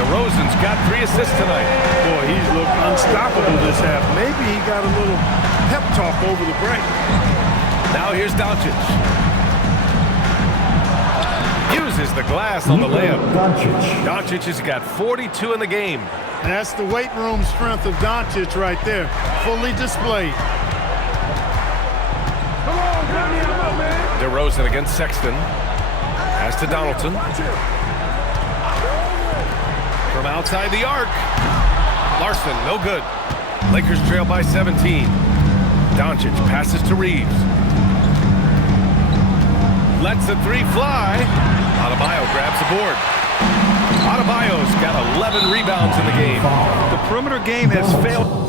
DeRozan's got 3 assists tonight. Boy, he's looked unstoppable this half. Maybe he got a little pep talk over the break. Now here's Doncic. Uses the glass on the layup. Doncic has got 42 in the game. And that's the weight room strength of Doncic right there. Fully displayed. DeRozan against Sexton. Pass to Donaldson. From outside the arc. Larson, no good. Lakers trail by 17. Doncic passes to Reeves. Lets the 3 fly. Adebayo grabs the board. Adebayo's got 11 rebounds in the game. The perimeter game has failed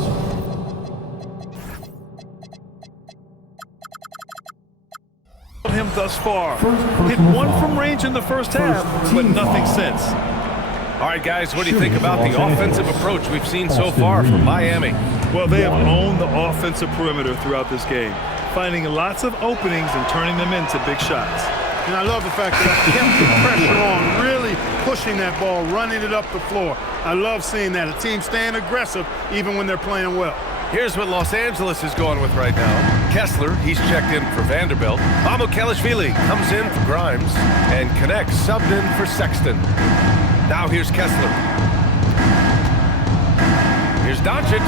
him thus far. Hit 1 from range in the first half, but nothing since. All right, guys, what do you think about the offensive approach we've seen so far from Miami? Well, they have owned the offensive perimeter throughout this game, finding lots of openings and turning them into big shots. And I love the fact that he kept the pressure on, really pushing that ball, running it up the floor. I love seeing that. A team staying aggressive even when they're playing well. Here's what Los Angeles is going with right now. Kessler, he's checked in for Vanderbilt. Mamukelashvili comes in for Grimes and connects, subbed in for Sexton. Now here's Kessler. Here's Doncic.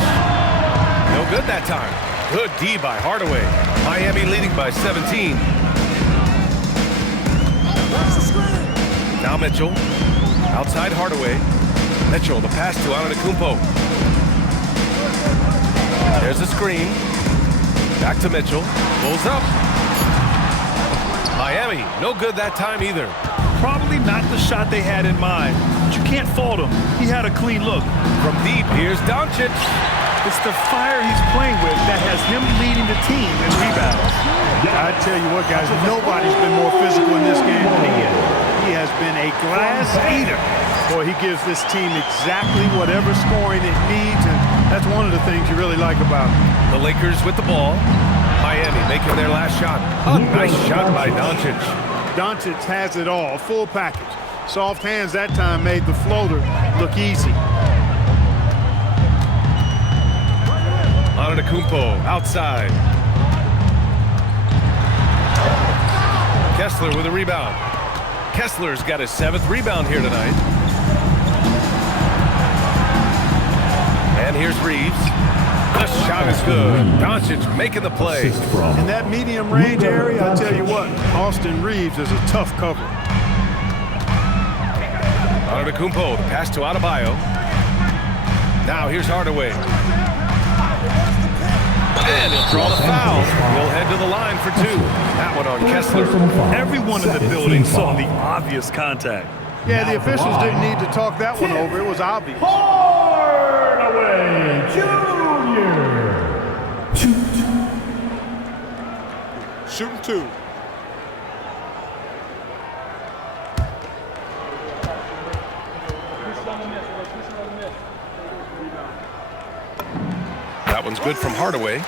No good that time. Good D by Hardaway. Miami leading by 17. Now Mitchell. Outside Hardaway. Mitchell, the pass to Antetokounmpo. There's a screen. Back to Mitchell. Pulls up. Miami, no good that time either. Probably not the shot they had in mind, but you can't fault him. He had a clean look. From deep, here's Doncic. It's the fire he's playing with that has him leading the team in rebounds. I tell you what, guys, nobody's been more physical in this game than he is. He has been a glass eater. Boy, he gives this team exactly whatever scoring it needs, and that's one of the things you really like about him. The Lakers with the ball. Miami making their last shot. A nice shot by Doncic. Doncic has it all, full package. Soft hands that time made the floater look easy. Antetokounmpo outside. Kessler with a rebound. Kessler's got his 7th rebound here tonight. And here's Reeves. The shot is good. Doncic making the play. In that medium range area, I tell you what, Austin Reeves is a tough cover. Antetokounmpo, the pass to Adebayo. Now here's Hardaway. And he'll draw the foul. He'll head to the line for 2. That one on Kessler. Everyone in the building saw the obvious contact. Yeah, the officials didn't need to talk that one over. It was obvious. Hardaway Jr. Shooting 2. That one's good from Hardaway.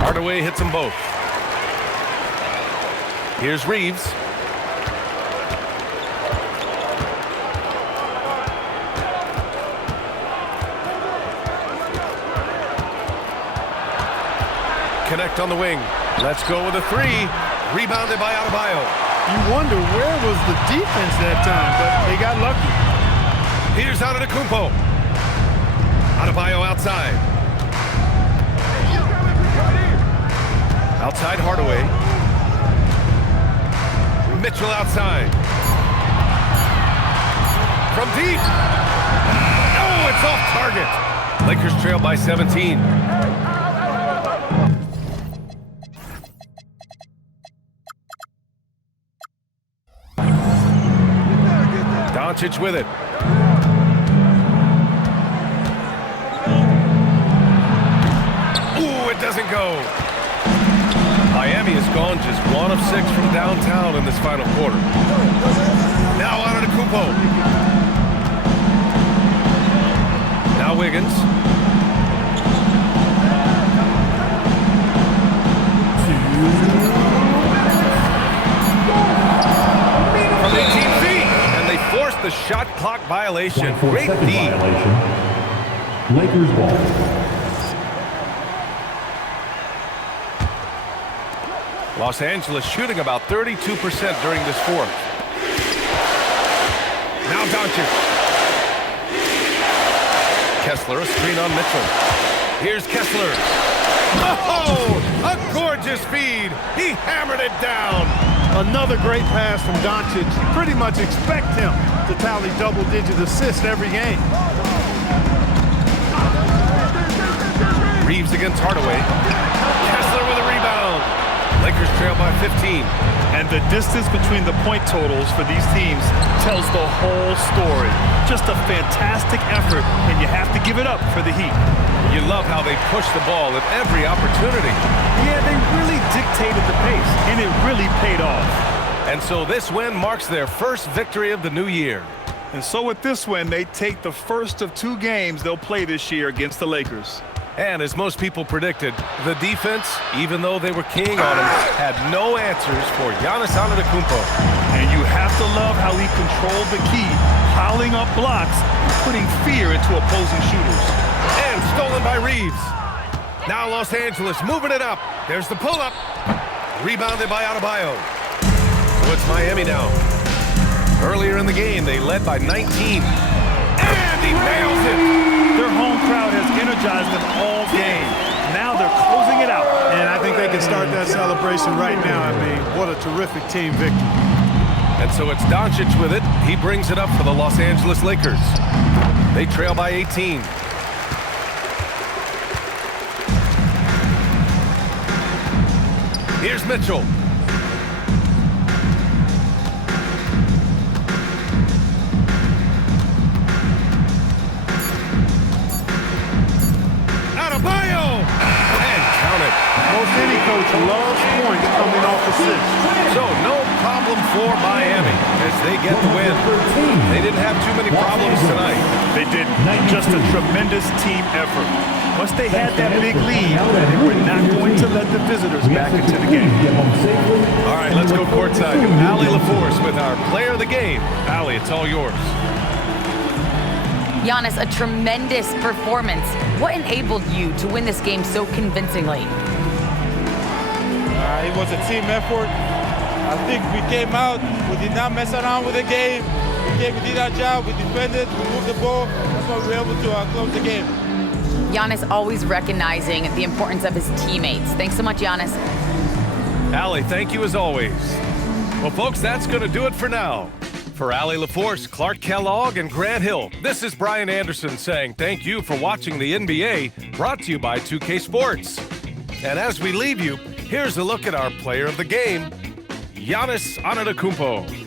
Hardaway hits them both. Here's Reeves. Connect on the wing. Let's go with a 3. Rebounded by Adebayo. You wonder where was the defense that time, but they got lucky. Here's Antetokounmpo. Adebayo outside. Outside Hardaway. Mitchell outside. From deep. Oh, it's off target. Lakers trail by 17. Doncic with it. Ooh, it doesn't go. Miami has gone just 1 of 6 from downtown in this final quarter. Now Antetokounmpo. Now Wiggins. From 18 feet, and they forced the shot clock violation. Great D. Lakers ball. Los Angeles shooting about 32% during this fourth. Now Doncic. Kessler, a screen on Mitchell. Here's Kessler. Oh, a gorgeous feed. He hammered it down. Another great pass from Doncic. You pretty much expect him to tally double-digit assists every game. Reeves against Hardaway. Kessler with a rebound. Lakers trail by 15. And the distance between the point totals for these teams tells the whole story. Just a fantastic effort, and you have to give it up for the Heat. You love how they push the ball at every opportunity. Yeah, they really dictated the pace, and it really paid off. And so this win marks their first victory of the new year. And so with this win, they take the first of 2 games they'll play this year against the Lakers. And as most people predicted, the defense, even though they were keying on him, had no answers for Giannis Antetokounmpo. And you have to love how he controlled the key, piling up blocks, putting fear into opposing shooters. And stolen by Reeves. Now Los Angeles moving it up. There's the pull-up. Rebounded by Adebayo. So it's Miami now. Earlier in the game, they led by 19. And he nails it. Their home crowd has energized them all game. Now they're closing it out. And I think they can start that celebration right now. I mean, what a terrific team victory. And so it's Doncic with it. He brings it up for the Los Angeles Lakers. They trail by 18. Here's Mitchell. Adebayo! And count it. Most any coach loves points coming off assists. So no problem for Miami as they get the win. They didn't have too many problems tonight. They didn't. Just a tremendous team effort. Once they had that big lead, they were not going to let the visitors back into the game. All right, let's go courtside to Allie LaForce with our player of the game. Allie, it's all yours. Giannis, a tremendous performance. What enabled you to win this game so convincingly? It was a team effort. I think we came out, we did not mess around with the game. We did our job, we defended, we moved the ball. That's why we were able to close the game. Giannis always recognizing the importance of his teammates. Thanks so much, Giannis. Allie, thank you as always. Well, folks, that's going to do it for now. For Allie LaForce, Clark Kellogg, and Grant Hill, this is Brian Anderson saying thank you for watching the NBA, brought to you by 2K Sports. And as we leave you, here's a look at our player of the game, Giannis Antetokounmpo.